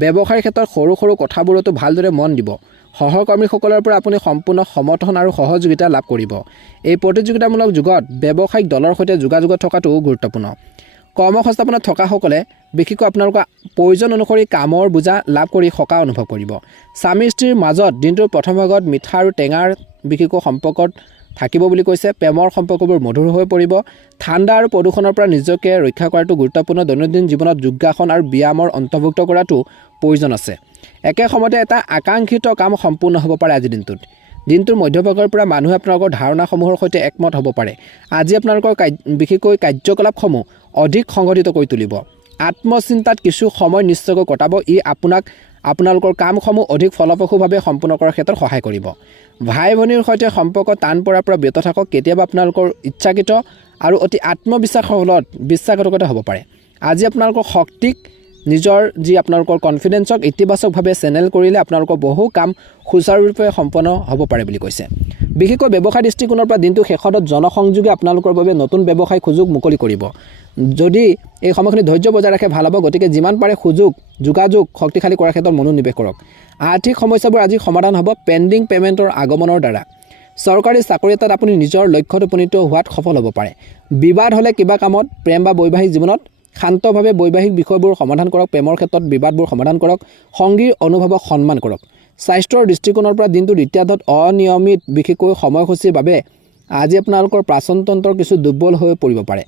ব্যৱসায়ৰ ক্ষেত্ৰত সৰু সৰু কথাবোৰতো ভালদৰে মন দিব। সহকৰ্মীসকলৰ পৰা আপুনি সম্পূৰ্ণ সমৰ্থন আৰু সহযোগিতা লাভ কৰিব। এই প্ৰতিযোগিতামূলক যুগত ব্যৱসায়িক দলৰ সৈতে যোগাযোগত থকাটো গুৰুত্বপূৰ্ণ। কৰ্মসংস্থাপনত থকাসকলে বিশেষকৈ আপোনালোকৰ প্ৰয়োজন অনুসৰি কামৰ বোজা লাভ কৰি সকাহ অনুভৱ কৰিব। স্বামী স্ত্ৰীৰ মাজত দিনটোৰ প্ৰথম ভাগত মিঠা আৰু টেঙাৰ বিশেষকৈ সম্পৰ্কত থাকিব বুলি কৈছে। প্ৰেমৰ সম্পৰ্কবোৰ মধুৰ হৈ পৰিব। ঠাণ্ডা আৰু প্ৰদূষণৰ পৰা নিজকে ৰক্ষা কৰাটো গুৰুত্বপূৰ্ণ। দৈনন্দিন জীৱনত যোগাসন আৰু ব্যায়ামৰ অন্তৰ্ভুক্ত কৰাটো প্ৰয়োজন আছে। একে সময়তে এটা আকাংক্ষিত কাম সম্পূৰ্ণ হ'ব পাৰে আজিৰ দিনটোত। দিনটোৰ মধ্যভাগৰ পৰা মানুহে আপোনালোকৰ ধাৰণাসমূহৰ সৈতে একমত হ'ব পাৰে। আজি আপোনালোকৰ বিশেষকৈ কাৰ্যকলাপসমূহ অধিক সংগঠিত কৰি তুলিব। আত্মচিন্তাত কিছু সময় নিশ্চয়কৈ কটাব। ই আপোনালোকৰ কামসমূহ অধিক ফলপ্ৰসূভাৱে সম্পূৰ্ণ কৰাৰ ক্ষেত্ৰত সহায় কৰিব। ভাই ভনীৰ সৈতে সম্পৰ্ক টান পৰাৰ পৰা বিৰত থাকক। কেতিয়াবা আপোনালোকৰ ইচ্ছাকৃত আৰু অতি আত্মবিশ্বাসৰ ফলত বিশ্বাসঘাতকতা হ'ব পাৰে। আজি আপোনালোকৰ শক্তিক নিজৰ যি আপোনালোকৰ কনফিডেন্সক ইতিবাচকভাৱে চেনেল কৰিলে আপোনালোকৰ বহু কাম সুচাৰুৰূপে সম্পন্ন হ'ব পাৰে বুলি কৈছে। বিশেষকৈ ব্যৱসায় দৃষ্টিকোণৰ পৰা দিনটো শেষত জনসংযোগে আপোনালোকৰ বাবে নতুন ব্যৱসায় সুযোগ মুকলি কৰিব। যদি এই সময়খিনি ধৈৰ্য বজাই ৰাখে ভাল হ'ব। গতিকে যিমান পাৰে যোগাযোগ শক্তিশালী কৰাৰ ক্ষেত্ৰত মনোনিৱেশ কৰক। আৰ্থিক সমস্যাবোৰ আজি সমাধান হ'ব পেণ্ডিং পে'মেণ্টৰ আগমনৰ দ্বাৰা। চৰকাৰী চাকৰি এটাত আপুনি নিজৰ লক্ষ্যত উপনীত হোৱাত সফল হ'ব পাৰে। বিবাদ হ'লে কিবা কামত, প্ৰেম বা বৈবাহিক জীৱনত শান্তভাৱে বৈবাহিক বিষয়বোৰ সমাধান কৰক। প্ৰেমৰ ক্ষেত্ৰত বিবাদবোৰ সমাধান কৰক। সংগীৰ অনুভৱক সন্মান কৰক। স্বাস্থ্যৰ দৃষ্টিকোণৰ পৰা দিনটো দ্বিতীয়াৰ্ধত অনিয়মিত বিশেষকৈ সময়সূচীৰ বাবে আজি আপোনালোকৰ পাচনতন্ত্ৰৰ কিছু দুৰ্বল হৈ পৰিব পাৰে।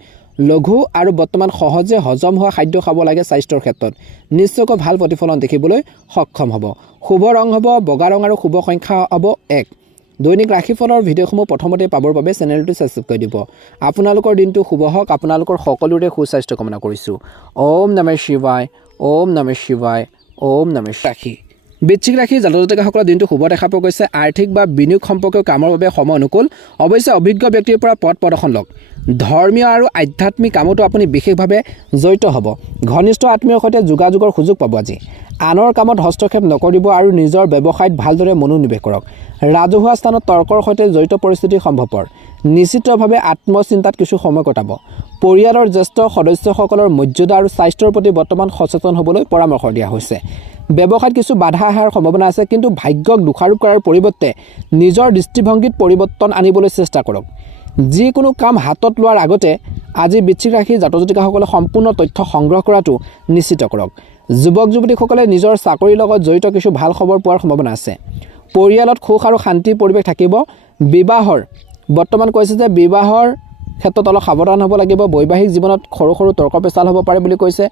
লঘু আৰু বৰ্তমান সহজে হজম হোৱা খাদ্য খাব লাগে। স্বাস্থ্যৰ ক্ষেত্ৰত নিশ্চয়কৈ ভাল প্ৰতিফলন দেখিবলৈ সক্ষম হ'ব। শুভ ৰং হ'ব বগা ৰং আৰু শুভ সংখ্যা হ'ব 1। দৈনিক ৰাশিফলৰ ভিডিঅ'সমূহ প্ৰথমতে পাবৰ বাবে চেনেলটো ছাবস্ক্ৰাইব কৰি দিব। আপোনালোকৰ দিনটো শুভ হওক। আপোনালোকৰ সকলোৰে সুস্বাস্থ্য কামনা কৰিছোঁ। ওম নমঃ শিৱায়। ওম নমঃ শিৱায়। ওম নমঃ ৰাশি। বৃশ্চিক ৰাশি জাতক-জাতিকাসকলৰ দিনটো শুভ দেখা পোৱা গৈছে। আৰ্থিক বা বিনিয়োগ সম্পৰ্কীয় কামৰ বাবে সময় অনুকূল। অৱশ্যে অভিজ্ঞ ব্যক্তিৰ পৰা পথ প্ৰদৰ্শন লওক। ধৰ্মীয় আৰু আধ্যাত্মিক কামতো আপুনি বিশেষভাৱে জড়িত হ'ব। ঘনিষ্ঠ আত্মীয়ৰ সৈতে যোগাযোগৰ সুযোগ পাব আজি। আনৰ কামত হস্তক্ষেপ নকৰিব আৰু নিজৰ ব্যৱসায়ত ভালদৰে মনোনিৱেশ কৰক। ৰাজহুৱা স্থানত তৰ্কৰ সৈতে জড়িত পৰিস্থিতি সম্ভৱপৰ। নিশ্চিতভাৱে আত্মচিন্তাত কিছু সময় কটাব। পৰিয়ালৰ জ্যেষ্ঠ সদস্যসকলৰ মৰ্যাদা আৰু স্বাস্থ্যৰ প্ৰতি বৰ্তমান সচেতন হ'বলৈ পৰামৰ্শ দিয়া হৈছে। ব্যৱসায়ত কিছু বাধা অহাৰ সম্ভাৱনা আছে, কিন্তু ভাগ্যক দোষাৰোপ কৰাৰ পৰিৱৰ্তে নিজৰ দৃষ্টিভংগীত পৰিৱৰ্তন আনিবলৈ চেষ্টা কৰক। যিকোনো কাম হাতত লোৱাৰ আগতে আজি বৃশ্চিক ৰাশিৰ জাতক-জাতিকাসকলে সম্পূৰ্ণ তথ্য সংগ্ৰহ কৰাটো নিশ্চিত কৰক। যুৱক যুৱতীসকলে নিজৰ চাকৰিৰ লগত জড়িত কিছু ভাল খবৰ পোৱাৰ সম্ভাৱনা আছে। পৰিয়ালত সুখ আৰু শান্তিৰ পৰিৱেশ থাকিব। বৰ্তমান কৈছে যে বিবাহৰ ক্ষেত্ৰত অলপ সাৱধান হ'ব লাগিব। বৈবাহিক জীৱনত সৰু সৰু তৰ্ক পেচাল হ'ব পাৰে বুলি কৈছে।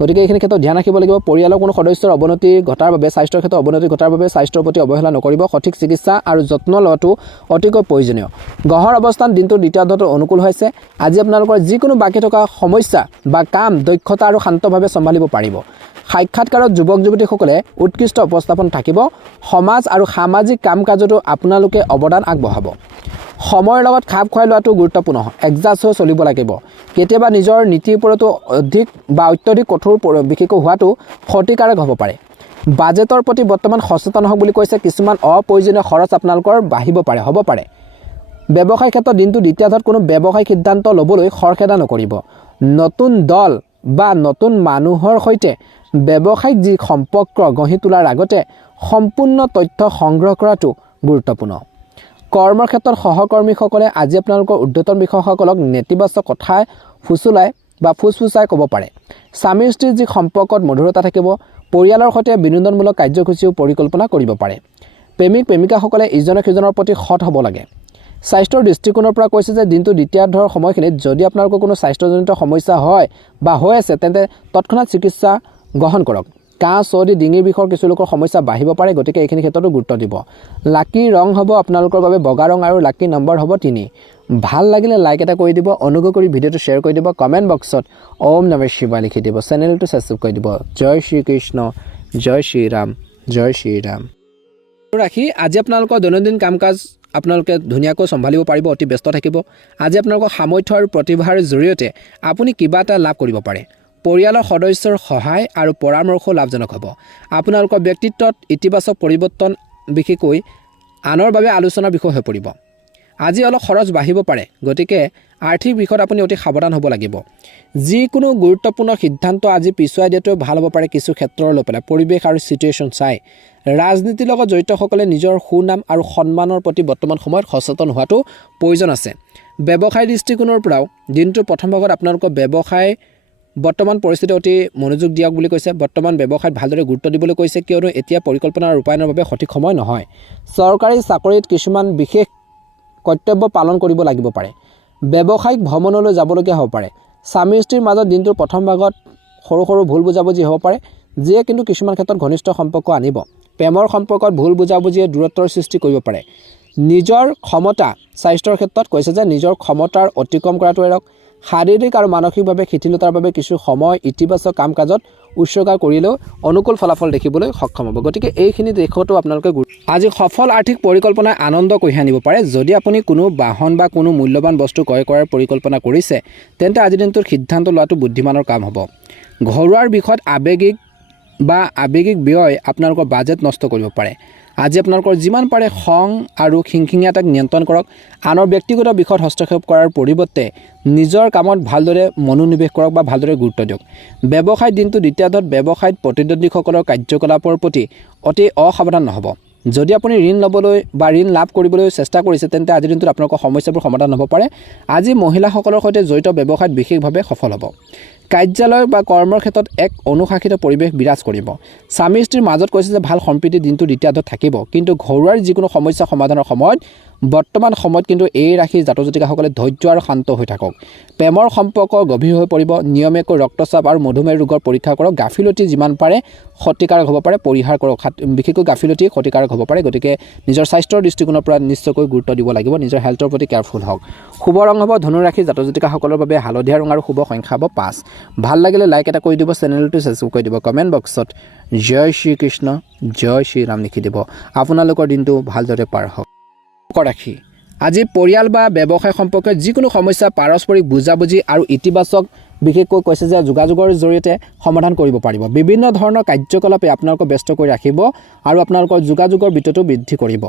গতিকে এইখিনি ক্ষেত্ৰত ধ্যান ৰাখিব লাগিব। পৰিয়ালৰ কোনো সদস্যৰ অৱনতি ঘটাৰ বাবে, স্বাস্থ্যৰ ক্ষেত্ৰত অৱনতি ঘটাৰ বাবে স্বাস্থ্যৰ প্ৰতি অৱহেলা নকৰিব। সঠিক চিকিৎসা আৰু যত্ন লোৱাটো অতিকৈ প্ৰয়োজনীয়। গ্ৰহৰ অৱস্থান দিনটোৰ দ্বিতীয়াৰ্ধত অনুকূল হৈছে। আজি আপোনালোকৰ যিকোনো বাকী থকা সমস্যা বা কাম দক্ষতা আৰু শান্তভাৱে চম্ভালিব পাৰিব। সাক্ষাৎকাৰত যুৱক যুৱতীসকলে উৎকৃষ্ট উপস্থাপন থাকিব। সমাজ আৰু সামাজিক কাম কাজতো আপোনালোকে অৱদান আগবঢ়াব। সময়ৰ লগত খাপ খুৱাই লোৱাটো গুৰুত্বপূৰ্ণ। এডজাষ্ট হৈ চলিব লাগিব। কেতিয়াবা নিজৰ নীতিৰ ওপৰতো অত্যধিক কঠোৰ বিশেষকৈ হোৱাটো ক্ষতিকাৰক হ'ব পাৰে। বাজেটৰ প্ৰতি বৰ্তমান সচেতন হওক বুলি কৈছে। কিছুমান অপ্ৰয়োজনীয় খৰচ আপোনালোকৰ হ'ব পাৰে। ব্যৱসায়ৰ ক্ষেত্ৰত দিনটো দ্বিতীয়াৰ্ধত কোনো ব্যৱসায়িক সিদ্ধান্ত ল'বলৈ খৰখেদা নকৰিব। নতুন দল বা নতুন মানুহৰ সৈতে ব্যৱসায়িক যি সম্পৰ্ক গঢ়ি তোলাৰ আগতে সম্পূৰ্ণ তথ্য সংগ্ৰহ কৰাটো গুৰুত্বপূৰ্ণ। কৰ্মৰ ক্ষেত্ৰত সহকৰ্মীসকলে আজি আপোনালোকৰ ঊৰ্ধ্বতন বিষয়াসকলক নেতিবাচক কথাই ফুচফুচাই ক'ব পাৰে। স্বামী স্ত্ৰীৰ যি সম্পৰ্কত মধুৰতা থাকিব। পৰিয়ালৰ সৈতে বিনোদনমূলক কাৰ্যসূচীও পৰিকল্পনা কৰিব পাৰে। প্ৰেমিক প্ৰেমিকাসকলে ইজনে সিজনৰ প্ৰতি সৎ হ'ব লাগে। স্বাস্থ্যৰ দৃষ্টিকোণৰ পৰা কৈছে যে দিনটো দ্বিতীয়াৰ্ধৰ সময়খিনিত যদি আপোনালোকৰ কোনো স্বাস্থ্যজনিত সমস্যা হয় বা হৈ আছে, তেন্তে তৎক্ষণাত চিকিৎসা গ্ৰহণ কৰক। কাহ চৰ্দি ডিঙিৰ বিষৰ কিছু লোকৰ সমস্যা বাঢ়িব পাৰে, গতিকে এইখিনি ক্ষেত্ৰতো গুৰুত্ব দিব। লাকি ৰং হ'ব আপোনালোকৰ বাবে বগা ৰং আৰু লাকি নম্বৰ হ'ব 3। ভাল লাগিলে লাইক এটা কৰি দিব, অনুগ্ৰহ কৰি ভিডিঅ'টো শ্বেয়াৰ কৰি দিব, কমেণ্ট বক্সত ওম নমঃ শিৱায় লিখি দিব, চেনেলটো ছাবস্ক্ৰাইব কৰি দিব। জয় শ্ৰীকৃষ্ণ, জয় শ্ৰীৰাম, জয় শ্ৰীৰাম। ৰাখি আজি আপোনালোকৰ দৈনন্দিন কাম কাজ আপোনালোকে ধুনীয়াকৈ চম্ভালিব পাৰিব, অতি ব্যস্ত থাকিব। আজি আপোনালোকৰ সামৰ্থ্য আৰু প্ৰতিভাৰ জৰিয়তে আপুনি কিবা এটা লাভ কৰিব পাৰে। পৰিয়ালৰ সদস্যৰ সহায় আৰু পৰামৰ্শ লাভজনক হ'ব। আপোনালোকৰ ব্যক্তিত্বত ইতিবাচক পৰিৱৰ্তন, বিশেষকৈ আনৰ বাবে আলোচনাৰ বিষয় হৈ পৰিব। আজি অলপ খৰচ বাঢ়িব পাৰে, গতিকে আৰ্থিক বিষয়ত আপুনি অতি সাৱধান হ'ব লাগিব। যিকোনো গুৰুত্বপূৰ্ণ সিদ্ধান্ত আজি পিছুৱাই দিয়াটো ভাল হ'ব পাৰে কিছু ক্ষেত্ৰৰ লৈ পেলাই, পৰিৱেশ আৰু চিটুৱেশ্যন চাই। ৰাজনীতিৰ লগত জড়িতসকলে নিজৰ সুনাম আৰু সন্মানৰ প্ৰতি বৰ্তমান সময়ত সচেতন হোৱাটো প্ৰয়োজন আছে। ব্যৱসায় দৃষ্টিকোণৰ পৰাও দিনটোৰ প্ৰথম ভাগত আপোনালোকৰ ব্যৱসায় বৰ্তমান পৰিস্থিতি অতি মনোযোগ দিয়ক বুলি কৈছে। বৰ্তমান ব্যৱসায়ত ভালদৰে গুৰুত্ব দিবলৈ কৈছে, কিয়নো এতিয়া পৰিকল্পনা ৰূপায়ণৰ বাবে সঠিক সময় নহয়। চৰকাৰী চাকৰিত কিছুমান বিশেষ কৰ্তব্য পালন কৰিব লাগিব পাৰে। ব্যৱসায়িক ভ্ৰমণলৈ যাবলগীয়া হ'ব পাৰে। স্বামী স্ত্ৰীৰ মাজত দিনটোৰ প্ৰথম ভাগত সৰু সৰু ভুল বুজাবুজি হ'ব পাৰে, যিয়ে কিন্তু কিছুমান ক্ষেত্ৰত ঘনিষ্ঠ সম্পৰ্ক আনিব। প্ৰেমৰ সম্পৰ্কত ভুল বুজাবুজিয়ে দূৰত্বৰ সৃষ্টি কৰিব পাৰে। নিজৰ ক্ষমতা, স্বাস্থ্যৰ ক্ষেত্ৰত কৈছে যে নিজৰ ক্ষমতাৰ অতিক্ৰম কৰাটো এৰক। শাৰীৰিক আৰু মানসিকভাৱে শিথিলতাৰ বাবে কিছু সময় ইতিবাচক কাম কাজত উৎসৰ্গা কৰিলেও অনুকূল ফলাফল দেখিবলৈ সক্ষম হ'ব। গতিকে এইখিনি দিশতো আপোনালোকে আজি সফল আৰ্থিক পৰিকল্পনাই আনন্দ কঢ়িয়াই আনিব পাৰে। যদি আপুনি কোনো বাহন বা কোনো মূল্যৱান বস্তু ক্ৰয় কৰাৰ পৰিকল্পনা কৰিছে, তেন্তে আজিৰ দিনটোত সিদ্ধান্ত লোৱাটো বুদ্ধিমানৰ কাম হ'ব। ঘৰুৱাৰ বিষয়ত আৱেগিক ব্যয় আপোনালোকৰ বাজেট নষ্ট কৰিব পাৰে। আজি আপোনালোকৰ যিমান পাৰে খং আৰু খিংখিঙীয়াতাক নিয়ন্ত্ৰণ কৰক। আনৰ ব্যক্তিগত বিষয়ত হস্তক্ষেপ কৰাৰ পৰিৱৰ্তে নিজৰ কামত ভালদৰে মনোনিৱেশ কৰক বা ভালদৰে গুৰুত্ব দিয়ক। ব্যৱসায়ৰ দিনটো দ্বিতীয়াৰ্ধত ব্যৱসায়ত প্ৰতিদ্বন্দ্বীসকলৰ কাৰ্যকলাপৰ প্ৰতি অতি অসাৱধান নহ'ব। যদি আপুনি ঋণ ল'বলৈ বা ঋণ লাভ কৰিবলৈ চেষ্টা কৰিছে, তেন্তে আজিৰ দিনটোত আপোনালোকৰ সমস্যাবোৰ সমাধান হ'ব পাৰে। আজি মহিলাসকলৰ সৈতে জড়িত ব্যৱসায়ত বিশেষভাৱে সফল হ'ব। কাৰ্যালয় বা কৰ্মৰ ক্ষেত্ৰত এক অনুশাসিত পৰিৱেশ বিৰাজ কৰিব। স্বামী স্ত্ৰীৰ মাজত কৈছে যে ভাল সম্প্ৰীতি দিনটো দ্বিতীয়াৰ্ধত থাকিব, কিন্তু ঘৰুৱাৰ যিকোনো সমস্যা সমাধানৰ সময়ত বৰ্তমান সময়ত কিন্তু এই ৰাশিৰ জাতক জাতিকাসকলে ধৈৰ্য আৰু শান্ত হৈ থাকক। প্ৰেমৰ সম্পৰ্ক গভীৰ হৈ পৰিব। নিয়মীয়াকৈ ৰক্তচাপ আৰু মধুমেহ ৰোগৰ পৰীক্ষা কৰক। গাফিলতি যিমান পাৰে ক্ষতিকাৰক হ'ব পাৰে, পৰিহাৰ কৰক। বিশেষকৈ গাফিলতি ক্ষতিকাৰক হ'ব পাৰে, গতিকে নিজৰ স্বাস্থ্যৰ দৃষ্টিকোণৰ পৰা নিশ্চয়কৈ গুৰুত্ব দিব লাগিব। নিজৰ হেল্থৰ প্ৰতি কেয়াৰফুল হওক। শুভ ৰং হ'ব ধনুৰাশিৰ জাতক জাতিকাসকলৰ বাবে হালধীয়া ৰং আৰু শুভ সংখ্যা হ'ব 5। ভাল লাগিলে লাইক এটা কৰি দিব, চেনেলটো ছাবস্ক্ৰাইব কৰি দিব, কমেণ্ট বক্সত জয় শ্ৰীকৃষ্ণ, জয় শ্ৰীৰাম লিখি দিব। আপোনালোকৰ দিনটো ভালদৰে পাৰ হওক। ৰাশি আজি পৰিয়াল বা ব্যৱসায় সম্পৰ্কীয় যিকোনো সমস্যা পাৰস্পৰিক বুজাবুজি আৰু ইতিবাচক বিশেষকৈ কৈছে যে যোগাযোগৰ জৰিয়তে সমাধান কৰিব পাৰিব। বিভিন্ন ধৰণৰ কাৰ্যকলাপে আপোনালোকক ব্যস্ত কৰি ৰাখিব আৰু আপোনালোকৰ যোগাযোগৰ বিত্তটো বৃদ্ধি কৰিব।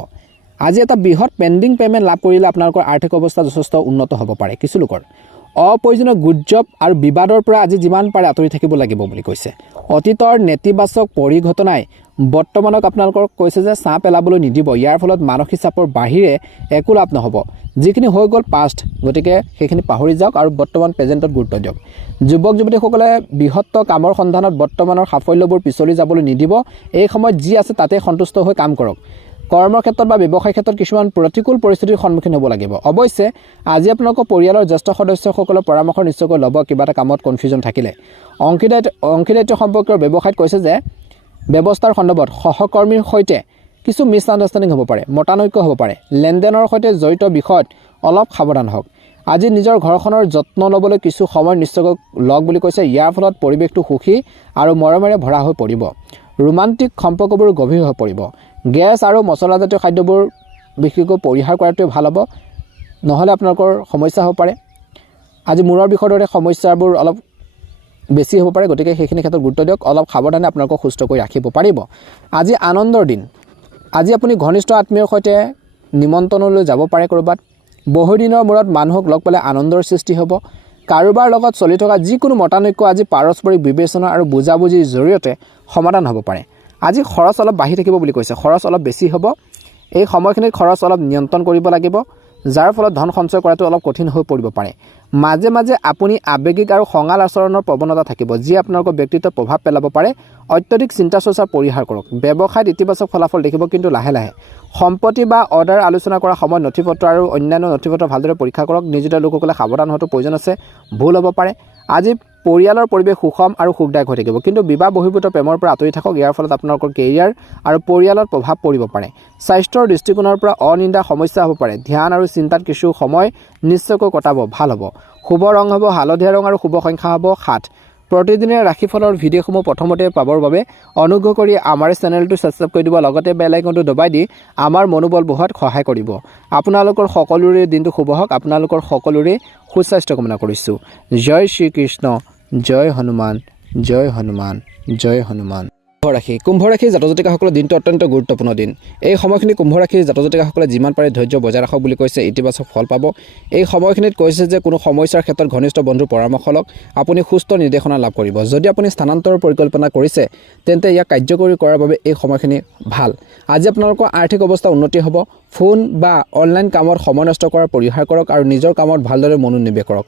আজি এটা বৃহৎ পেণ্ডিং পে'মেণ্ট লাভ কৰিলে আপোনালোকৰ আৰ্থিক অৱস্থা যথেষ্ট উন্নত হ'ব পাৰে। কিছু লোকৰ অপ্ৰয়োজনীয় গুজব আৰু বিবাদৰ পৰা আজি যিমান পাৰে আঁতৰি থাকিব লাগিব বুলি কৈছে। অতীতৰ নেতিবাচক পৰিঘটনাই বৰ্তমানক আপোনালোকক কৈছে যে ছাঁ পেলাবলৈ নিদিব। ইয়াৰ ফলত মানসিক চাপৰ বাহিৰে একো লাভ নহ'ব। যিখিনি হৈ গ'ল পাষ্ট, গতিকে সেইখিনি পাহৰি যাওক আৰু বৰ্তমান প্ৰেজেণ্টত গুৰুত্ব দিয়ক। যুৱক যুৱতীসকলে বৃহত্তৰ কামৰ সন্ধানত বৰ্তমানৰ সাফল্যবোৰ পিছলি যাবলৈ নিদিব। এই সময়ত যি আছে তাতে সন্তুষ্ট হৈ কাম কৰক। কৰ্মৰ ক্ষেত্ৰত বা ব্যৱসায়ৰ ক্ষেত্ৰত কিছুমান প্ৰতিকূল পৰিস্থিতিৰ সন্মুখীন হ'ব লাগিব। অৱশ্যে আজি আপোনালোকৰ পৰিয়ালৰ জ্যেষ্ঠ সদস্যসকলৰ পৰামৰ্শ নিশ্চয়কৈ ল'ব কিবা এটা কামত কনফিউজন থাকিলে। অংশীদাৰিত্ব সম্পৰ্কীয় ব্যৱসায়ত কৈছে যে ব্যৱস্থাৰ সন্দৰ্ভত সহকৰ্মীৰ সৈতে কিছু মিছআণ্ডাৰষ্টেণ্ডিং হ'ব পাৰে, মতানৈক্য হ'ব পাৰে। লেনদেনৰ সৈতে জড়িত বিষয়ত অলপ সাৱধান হওক। আজি নিজৰ ঘৰখনৰ যত্ন ল'বলৈ কিছু সময় নিশ্চয়কৈ লওক বুলি কৈছে। ইয়াৰ ফলত পৰিৱেশটো সুখী আৰু মৰমেৰে ভৰা হৈ পৰিব। ৰোমান্টিক সম্পৰ্কবোৰ গভীৰ হৈ পৰিব। গেছ আৰু মছলাজাতীয় খাদ্যবোৰ বিশেষকৈ পৰিহাৰ কৰাটোৱে ভাল হ'ব, নহ'লে আপোনালোকৰ সমস্যা হ'ব পাৰে। আজি মূৰৰ বিষৰ দৰে সমস্যাবোৰ অলপ বেছি হ'ব পাৰে, গতিকে সেইখিনি ক্ষেত্ৰত গুৰুত্ব দিয়ক। অলপ সাৱধানে আপোনালোকক সুস্থ কৰি ৰাখিব পাৰিব। আজি আনন্দৰ দিন। আজি আপুনি ঘনিষ্ঠ আত্মীয়ৰ সৈতে নিমন্ত্ৰণলৈ যাব পাৰে ক'ৰবাত। বহুদিনৰ মূৰত মানুহক লগ পালে আনন্দৰ সৃষ্টি হ'ব। কাৰোবাৰ লগত চলি থকা যিকোনো মতানৈক্য আজি পাৰস্পৰিক বিবেচনা আৰু বুজাবুজিৰ জৰিয়তে সমাধান হ'ব পাৰে। আজি খৰচ অলপ বাঢ়ি থাকিব বুলি কৈছে। খৰচ অলপ বেছি হ'ব। এই সময়খিনিত খৰচ অলপ নিয়ন্ত্ৰণ কৰিব লাগিব, যাৰ ফলত ধন সঞ্চয় কৰাটো অলপ কঠিন হৈ পৰিব পাৰে। মাজে মাজে আপুনি আৱেগিক আৰু খঙাল আচৰণৰ প্ৰৱণতা থাকিব, যি আপোনালোকৰ ব্যক্তিত্বত প্ৰভাৱ পেলাব পাৰে। অত্যধিক চিন্তা চৰ্চা পৰিহাৰ কৰক। ব্যৱসায়ত ইতিবাচক ফলাফল দেখিব, কিন্তু লাহে লাহে। সম্পত্তি বা অৰ্ডাৰ আলোচনা কৰাৰ সময়ত নথিপত্ৰ আৰু অন্যান্য নথিপত্ৰ ভালদৰে পৰীক্ষা কৰক। নিয়োজিত লোকসকলে সাৱধান হোৱাটো প্ৰয়োজন আছে, ভুল হ'ব পাৰে। আজি পৰিয়ালৰ পৰিৱেশ সুষম আৰু সুখদায়ক হৈ থাকিব, কিন্তু বিবাহ বহিৰ্ভূত প্ৰেমৰ পৰা আঁতৰি থাকক। ইয়াৰ ফলত আপোনালোকৰ কেৰিয়াৰ আৰু পৰিয়ালত প্ৰভাৱ পৰিব পাৰে। স্বাস্থ্যৰ দৃষ্টিকোণৰ পৰা অনিন্দা সমস্যা হ'ব পাৰে। ধ্যান আৰু চিন্তাত কিছু সময় নিশ্চয়কৈ কটাব, ভাল হ'ব। শুভ ৰং হ'ব হালধীয়া ৰং আৰু শুভ সংখ্যা হ'ব 7। প্ৰতিদিনে ৰাশিফলৰ ভিডিঅ'সমূহ প্ৰথমতে পাবৰ বাবে অনুগ্ৰহ কৰি আমাৰ চেনেলটো ছাবস্ক্ৰাইব কৰি দিব, লগতে বেল আইকনটো দবাই দি আমাৰ মনোবল বঢ়োৱাত সহায় কৰিব। আপোনালোকৰ সকলোৰে দিনটো শুভ হওক। আপোনালোকৰ সকলোৰে সুস্বাস্থ্য কামনা কৰিছোঁ। জয় শ্ৰীকৃষ্ণ, জয় হনুমান, জয় হনুমান, জয় হনুমান। কুম্ভ ৰাশি জাতক জাতিকাসকলৰ দিনটো অত্যন্ত গুৰুত্বপূৰ্ণ দিন। এই সময়খিনি কুম্ভ ৰাশিৰ জাতক জাতিকাসকলে যিমান পাৰে ধৈৰ্য বজাই ৰাখক বুলি কৈছে, ইতিবাচক ফল পাব। এই সময়খিনিত কৈছে যে কোনো সমস্যাৰ ক্ষেত্ৰত ঘনিষ্ঠ বন্ধুৰ পৰামৰ্শ লওক, আপুনি সুস্থ নিৰ্দেশনা লাভ কৰিব। যদি আপুনি স্থানান্তৰৰ পৰিকল্পনা কৰিছে তেন্তে ইয়াক কাৰ্যকৰী কৰাৰ বাবে এই সময়খিনি ভাল। আজি আপোনালোকৰ আৰ্থিক অৱস্থা উন্নতি হ'ব। ফোন বা অনলাইন কামত সময় নষ্ট কৰাৰ পৰিহাৰ কৰক আৰু নিজৰ কামত ভালদৰে মনোনিৱেশ কৰক।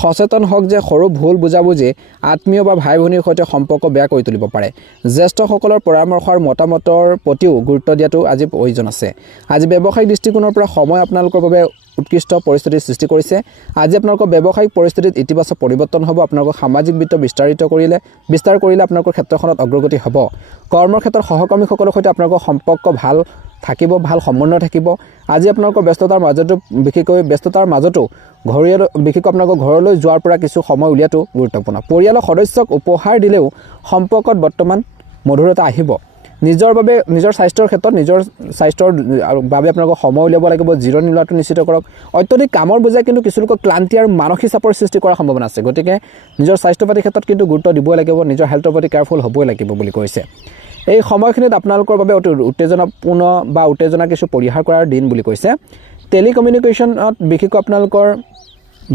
সচেতন হওক যে সৰু ভুল বুজাবুজি আত্মীয় বা ভাই ভনীৰ সৈতে সম্পৰ্ক বেয়া কৰি তুলিব পাৰে। জ্যেষ্ঠসকলৰ পৰামৰ্শ আৰু মতামতৰ প্ৰতিও গুৰুত্ব দিয়াটো আজি প্ৰয়োজন আছে। আজি ব্যৱসায়িক দৃষ্টিকোণৰ পৰা সময় আপোনালোকৰ বাবে উৎকৃষ্ট পৰিস্থিতিৰ সৃষ্টি কৰিছে। আজি আপোনালোকৰ ব্যৱসায়িক পৰিস্থিতিত ইতিবাচক পৰিৱৰ্তন হ'ব। আপোনালোকৰ সামাজিক বৃত্ত বিস্তাৰ কৰিলে আপোনালোকৰ ক্ষেত্ৰখনত অগ্ৰগতি হ'ব। কৰ্মৰ ক্ষেত্ৰত সহকৰ্মীসকলৰ সৈতে আপোনালোকৰ সম্পৰ্ক ভাল থাকিব, ভাল সমন্বয় থাকিব। আজি আপোনালোকৰ ব্যস্ততাৰ মাজতো বিশেষকৈ আপোনালোকৰ ঘৰলৈ যোৱাৰ পৰা কিছু সময় উলিয়াটো গুৰুত্বপূৰ্ণ। পৰিয়ালৰ সদস্যক উপহাৰ দিলেও সম্পৰ্কত বৰ্তমান মধুৰতা আহিব। নিজৰ স্বাস্থ্যৰ ক্ষেত্ৰত নিজৰ স্বাস্থ্যৰ বাবে আপোনালোকক সময় উলিয়াব লাগিব। জিৰণি লোৱাটো নিশ্চিত কৰক। অত্যধিক কামৰ বোজাই কিন্তু কিছু লোকক ক্লান্তি আৰু মানসিক চাপৰ সৃষ্টি কৰাৰ সম্ভাৱনা আছে। গতিকে নিজৰ স্বাস্থ্য পাতিৰ ক্ষেত্ৰত কিন্তু গুৰুত্ব দিবই লাগিব, নিজৰ হেল্থৰ প্ৰতি কেয়াৰফুল হ'বই লাগিব বুলি কৈছে। এই সময়খিনিত আপোনালোকৰ বাবে অতি উত্তেজনাপূৰ্ণ বা উত্তেজনা কিছু পৰিহাৰ কৰাৰ দিন বুলি কৈছে। টেলিকমিউনিকেশ্যনত বিশেষকৈ আপোনালোকৰ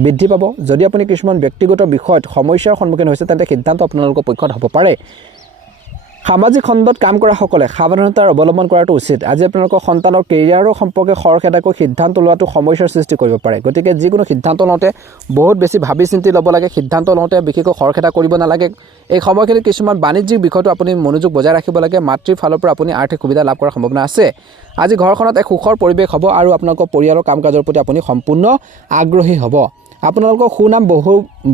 বৃদ্ধি পাব। যদি আপুনি কিছুমান ব্যক্তিগত বিষয়ত সমস্যাৰ সন্মুখীন হৈছে তেন্তে সিদ্ধান্ত আপোনালোকৰ পক্ষত হ'ব পাৰে। সামাজিক খণ্ডত কাম কৰাসকলে সাৱধানতাৰ অৱলম্বন কৰাটো উচিত। আজি আপোনালোকৰ সন্তানৰ কেৰিয়াৰৰ সম্পৰ্কে খৰখেদাকৈ সিদ্ধান্ত লোৱাটো সমস্যাৰ সৃষ্টি কৰিব পাৰে। গতিকে যিকোনো সিদ্ধান্ত লওঁতে বহুত বেছি ভাবি চিন্তি ল'ব লাগে। সিদ্ধান্ত লওঁতে বিশেষকৈ খৰখেদা কৰিব নালাগে। এই সময়খিনিত কিছুমান বাণিজ্যিক বিষয়টো আপুনি মনোযোগ বজাই ৰাখিব লাগে। মাতৃৰ ফালৰ পৰা আপুনি আৰ্থিক সুবিধা লাভ কৰাৰ সম্ভাৱনা আছে। আজি ঘৰখনত এক সুখৰ পৰিৱেশ হ'ব আৰু আপোনালোকৰ পৰিয়ালৰ কাম কাজৰ প্ৰতি আপুনি সম্পূৰ্ণ আগ্ৰহী হ'ব। আপোনালোকৰ সুনাম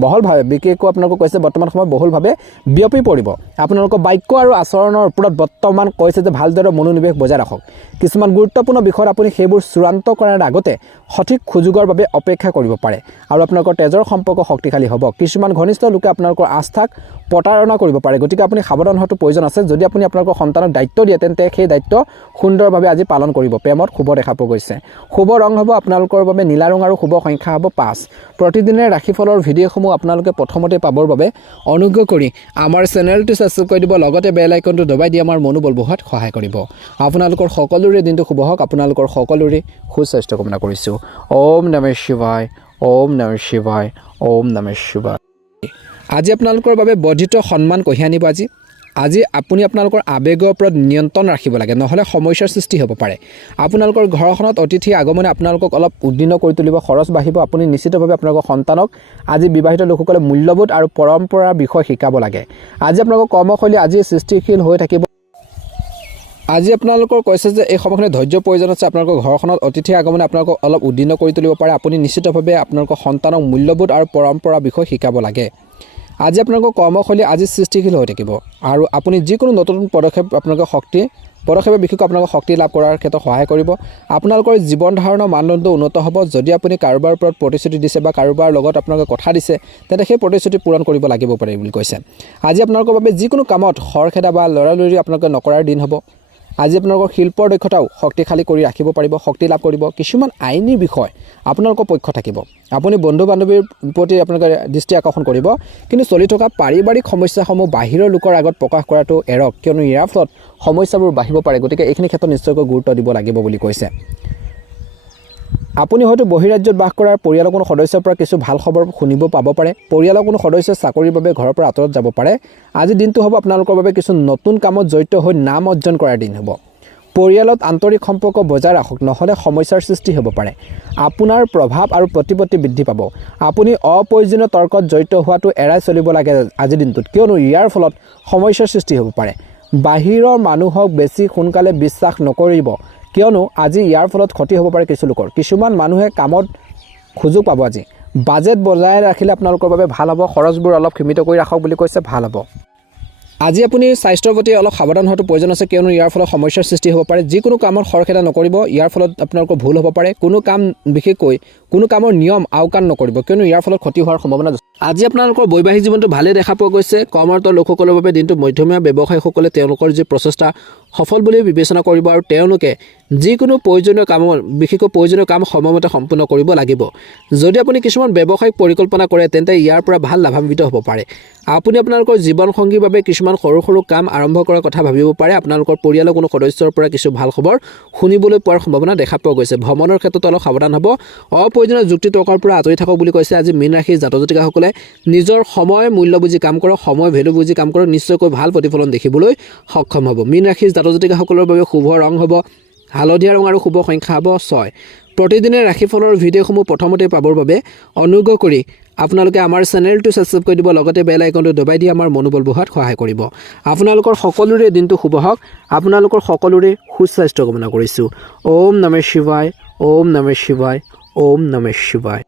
বহলভাৱে বিশেষকৈ আপোনালোকক কৈছে বৰ্তমান সময়ত বহুলভাৱে বিয়পি পৰিব। আপোনালোকৰ বাক্য আৰু আচৰণৰ ওপৰত বৰ্তমান কৈছে যে ভালদৰে মনোনিৱেশ বজাই ৰাখক। কিছুমান গুৰুত্বপূৰ্ণ বিষয়ত আপুনি সেইবোৰ চূড়ান্ত কৰাৰ আগতে সঠিক সুযোগৰ বাবে অপেক্ষা কৰিব পাৰে আৰু আপোনালোকৰ তেজৰ সম্পৰ্ক শক্তিশালী হ'ব। কিছুমান ঘনিষ্ঠ লোকে আপোনালোকৰ আস্থাক প্ৰতাৰণা কৰিব পাৰে। গতিকে আপুনি সাৱধান হোৱাটো প্ৰয়োজন আছে। যদি আপুনি আপোনালোকৰ সন্তানক দায়িত্ব দিয়ে তেন্তে সেই দায়িত্ব সুন্দৰভাৱে আজি পালন কৰিব। প্ৰেমত শুভ দেখা পোৱা গৈছে। শুভ ৰং হ'ব আপোনালোকৰ বাবে নীলা ৰং আৰু শুভ সংখ্যা হ'ব 5। প্ৰতিদিনে ৰাশিফলৰ ভিডিঅ'সমূহ আপোনালোকে প্ৰথমতে পাবৰ বাবে অনুগ্ৰহ কৰি আমাৰ চেনেলটো ছাবস্ক্ৰাইব কৰি দিব, লগতে বেল আইকনটো দবাই দি আমাৰ মনোবল বঢ়োৱাত সহায় কৰিব। আপোনালোকৰ সকলোৰে দিনটো শুভ হওক। আপোনালোকৰ সকলোৰে সুস্বাস্থ্য কামনা কৰিছোঁ। ওম নমঃ শিৱায়, ওম নমঃ শিৱায়, ওম নমঃ শিৱায়। আজি আপোনালোকৰ বাবে বৰ্ধিত সন্মান কঢ়িয়াই আনিব। আজি আপুনি আপোনালোকৰ আৱেগৰ ওপৰত নিয়ন্ত্ৰণ ৰাখিব লাগে, নহ'লে সমস্যাৰ সৃষ্টি হ'ব পাৰে। আপোনালোকৰ ঘৰখনত অতিথি আগমনে আপোনালোকক অলপ উদ্বিগ্ন কৰি তুলিব, খৰচ বাঢ়িব। আপুনি নিশ্চিতভাৱে আপোনালোকৰ সন্তানক আজি বিবাহিত লোকসকলে মূল্যবোধ আৰু পৰম্পৰাৰ বিষয় শিকাব লাগে। আজি আপোনালোকৰ কৰ্মশৈলী আজি সৃষ্টিশীল হৈ থাকিব। আজি আপোনালোকৰ কৈছে যে এই সময়খিনি ধৈৰ্যৰ প্ৰয়োজন আছে। আপোনালোকৰ ঘৰখনত অতিথি আগমনে আপোনালোকক অলপ উদ্বিগ্ন কৰি তুলিব পাৰে। আপুনি নিশ্চিতভাৱে আপোনালোকৰ সন্তানক মূল্যবোধ আৰু পৰম্পৰাৰ বিষয় শিকাব লাগে। আজি আপোনালোকৰ কৰ্মশৈলী আজি সৃষ্টিশীল হৈ থাকিব আৰু আপুনি যিকোনো নতুন পদক্ষেপে বিশেষকৈ আপোনালোকৰ শক্তি লাভ কৰাৰ ক্ষেত্ৰত সহায় কৰিব। আপোনালোকৰ জীৱন ধাৰণৰ মানদণ্ড উন্নত হ'ব। যদি আপুনি কাৰোবাৰ ওপৰত প্ৰতিশ্ৰুতি দিছে বা কাৰোবাৰ লগত আপোনালোকে কথা দিছে তেন্তে সেই প্ৰতিশ্ৰুতি পূৰণ কৰিব লাগিব পাৰে বুলি কৈছে। আজি আপোনালোকৰ বাবে যিকোনো কামত খৰখেদা বা লৰালৰি আপোনালোকে নকৰাৰ দিন হ'ব। আজি আপোনালোকৰ শিল্পৰ দক্ষতাও শক্তিশালী কৰি ৰাখিব পাৰিব, শক্তি লাভ কৰিব। কিছুমান আইনী বিষয় আপোনালোকৰ পক্ষ থাকিব। আপুনি বন্ধু বান্ধৱীৰ প্ৰতি আপোনালোকে দৃষ্টি আকৰ্ষণ কৰিব, কিন্তু চলি থকা পাৰিবাৰিক সমস্যাসমূহ বাহিৰৰ লোকৰ আগত প্ৰকাশ কৰাটো এৰক, কিয়নো ইয়াৰ ফলত সমস্যাবোৰ বাঢ়িব পাৰে। গতিকে এইখিনি ক্ষেত্ৰত নিশ্চয়কৈ গুৰুত্ব দিব লাগিব বুলি কৈছে। আপুনি হয়তো বহিৰাজ্যত বাস কৰাৰ পৰিয়ালৰ কোনো সদস্যৰ পৰা কিছু ভাল খবৰ শুনিব পাব পাৰে। পৰিয়ালৰ কোনো সদস্য চাকৰিৰ বাবে ঘৰৰ পৰা আঁতৰত যাব পাৰে। আজি দিনটো হ'ব আপোনালোকৰ বাবে কিছু নতুন কামত জড়িত হৈ নাম অৰ্জন কৰাৰ দিন হ'ব। পৰিয়ালত আন্তৰিক সম্পৰ্ক বজাই ৰাখক, নহ'লে সমস্যাৰ সৃষ্টি হ'ব পাৰে। আপোনাৰ প্ৰভাৱ আৰু প্ৰতিপত্তি বৃদ্ধি পাব। আপুনি অপ্ৰয়োজনীয় তৰ্কত জড়িত হোৱাটো এৰাই চলিব লাগে আজিৰ দিনটোত, কিয়নো ইয়াৰ ফলত সমস্যাৰ সৃষ্টি হ'ব পাৰে। বাহিৰৰ মানুহক বেছি সোনকালে বিশ্বাস নকৰিব, কিয়নো আজি ইয়াৰ ফলত ক্ষতি হ'ব পাৰে কিছু লোকৰ। কিছুমান মানুহে কামত সুযোগ পাব। আজি বাজেট বজাই ৰাখিলে আপোনালোকৰ বাবে ভাল হ'ব, খৰচবোৰ অলপ সীমিত কৰি ৰাখক বুলি কৈছে, ভাল হ'ব। আজি আপুনি স্বাস্থ্যৰ প্ৰতি অলপ সাৱধান হোৱাটো প্ৰয়োজন আছে, কিয়নো ইয়াৰ ফলত সমস্যাৰ সৃষ্টি হ'ব পাৰে। যিকোনো কামত খৰখেদা নকৰিব, ইয়াৰ ফলত আপোনালোকৰ ভুল হ'ব পাৰে। কোনো কাম বিশেষকৈ কোনো কামৰ নিয়ম আওকাণ নকৰিব, কিয়নো ইয়াৰ ফলত ক্ষতি হোৱাৰ সম্ভাৱনা আছে। আজি আপোনালোকৰ বৈবাহিক জীৱনটো ভালেই দেখা পোৱা গৈছে। কৰ্মৰত লোকসকলৰ বাবে দিনটো মধ্যমীয়া। ব্যৱসায়ীসকলে তেওঁলোকৰ যি প্ৰচেষ্টা সফল বুলি বিবেচনা কৰিব আৰু তেওঁলোকে যিকোনো প্ৰয়োজনীয় কামৰ বিশেষকৈ প্ৰয়োজনীয় কাম সময়মতে সম্পূৰ্ণ কৰিব লাগিব। যদি আপুনি কিছুমান ব্যৱসায়িক পৰিকল্পনা কৰে তেন্তে ইয়াৰ পৰা ভাল লাভান্বিত হ'ব পাৰে। আপুনি আপোনালোকৰ জীৱনসংগীৰ বাবে কিছুমান সৰু সৰু কাম আৰম্ভ কৰাৰ কথা ভাবিব পাৰে। আপোনালোকৰ পৰিয়ালৰ কোনো সদস্যৰ পৰা কিছু ভাল খবৰ শুনিবলৈ পোৱাৰ সম্ভাৱনা দেখা পোৱা গৈছে। ভ্ৰমণৰ ক্ষেত্ৰত অলপ সাৱধান হ'ব। অপ্ৰয়োজনীয় যুক্তি তৰ্কৰ পৰা আঁতৰি থাকক বুলি কৈছে। আজি মীন ৰাশিৰ জাতক জাতিকাসকলে নিজৰ সময় মূল্য বুজি কাম কৰক, সময় ভেলু বুজি কাম কৰক, নিশ্চয়কৈ ভাল প্ৰতিফলন দেখিবলৈ সক্ষম হ'ব। মীন ৰাশিৰ জাতক জাতিকাসকলৰ বাবে শুভ ৰং হ'ব হালধীয়া ৰং আৰু শুভ সংখ্যা হ'ব 6। প্ৰতিদিনে ৰাশিফলৰ ভিডিঅ'সমূহ প্ৰথমতে পাবৰ বাবে অনুগ্ৰহ কৰি আপোনালোকে আমাৰ চেনেলটো ছাবস্ক্ৰাইব কৰি দিব, লগতে বেল আইকনটো দবাই দি আমাৰ মনোবল বঢ়োৱাত সহায় কৰিব। আপোনালোকৰ সকলোৰে দিনটো শুভ হওক। আপোনালোকৰ সকলোৰে সুস্বাস্থ্য কামনা কৰিছোঁ। ওম নমঃ শিৱায়, ওম নমঃ শিৱায়, ওম নমঃ শিৱায়।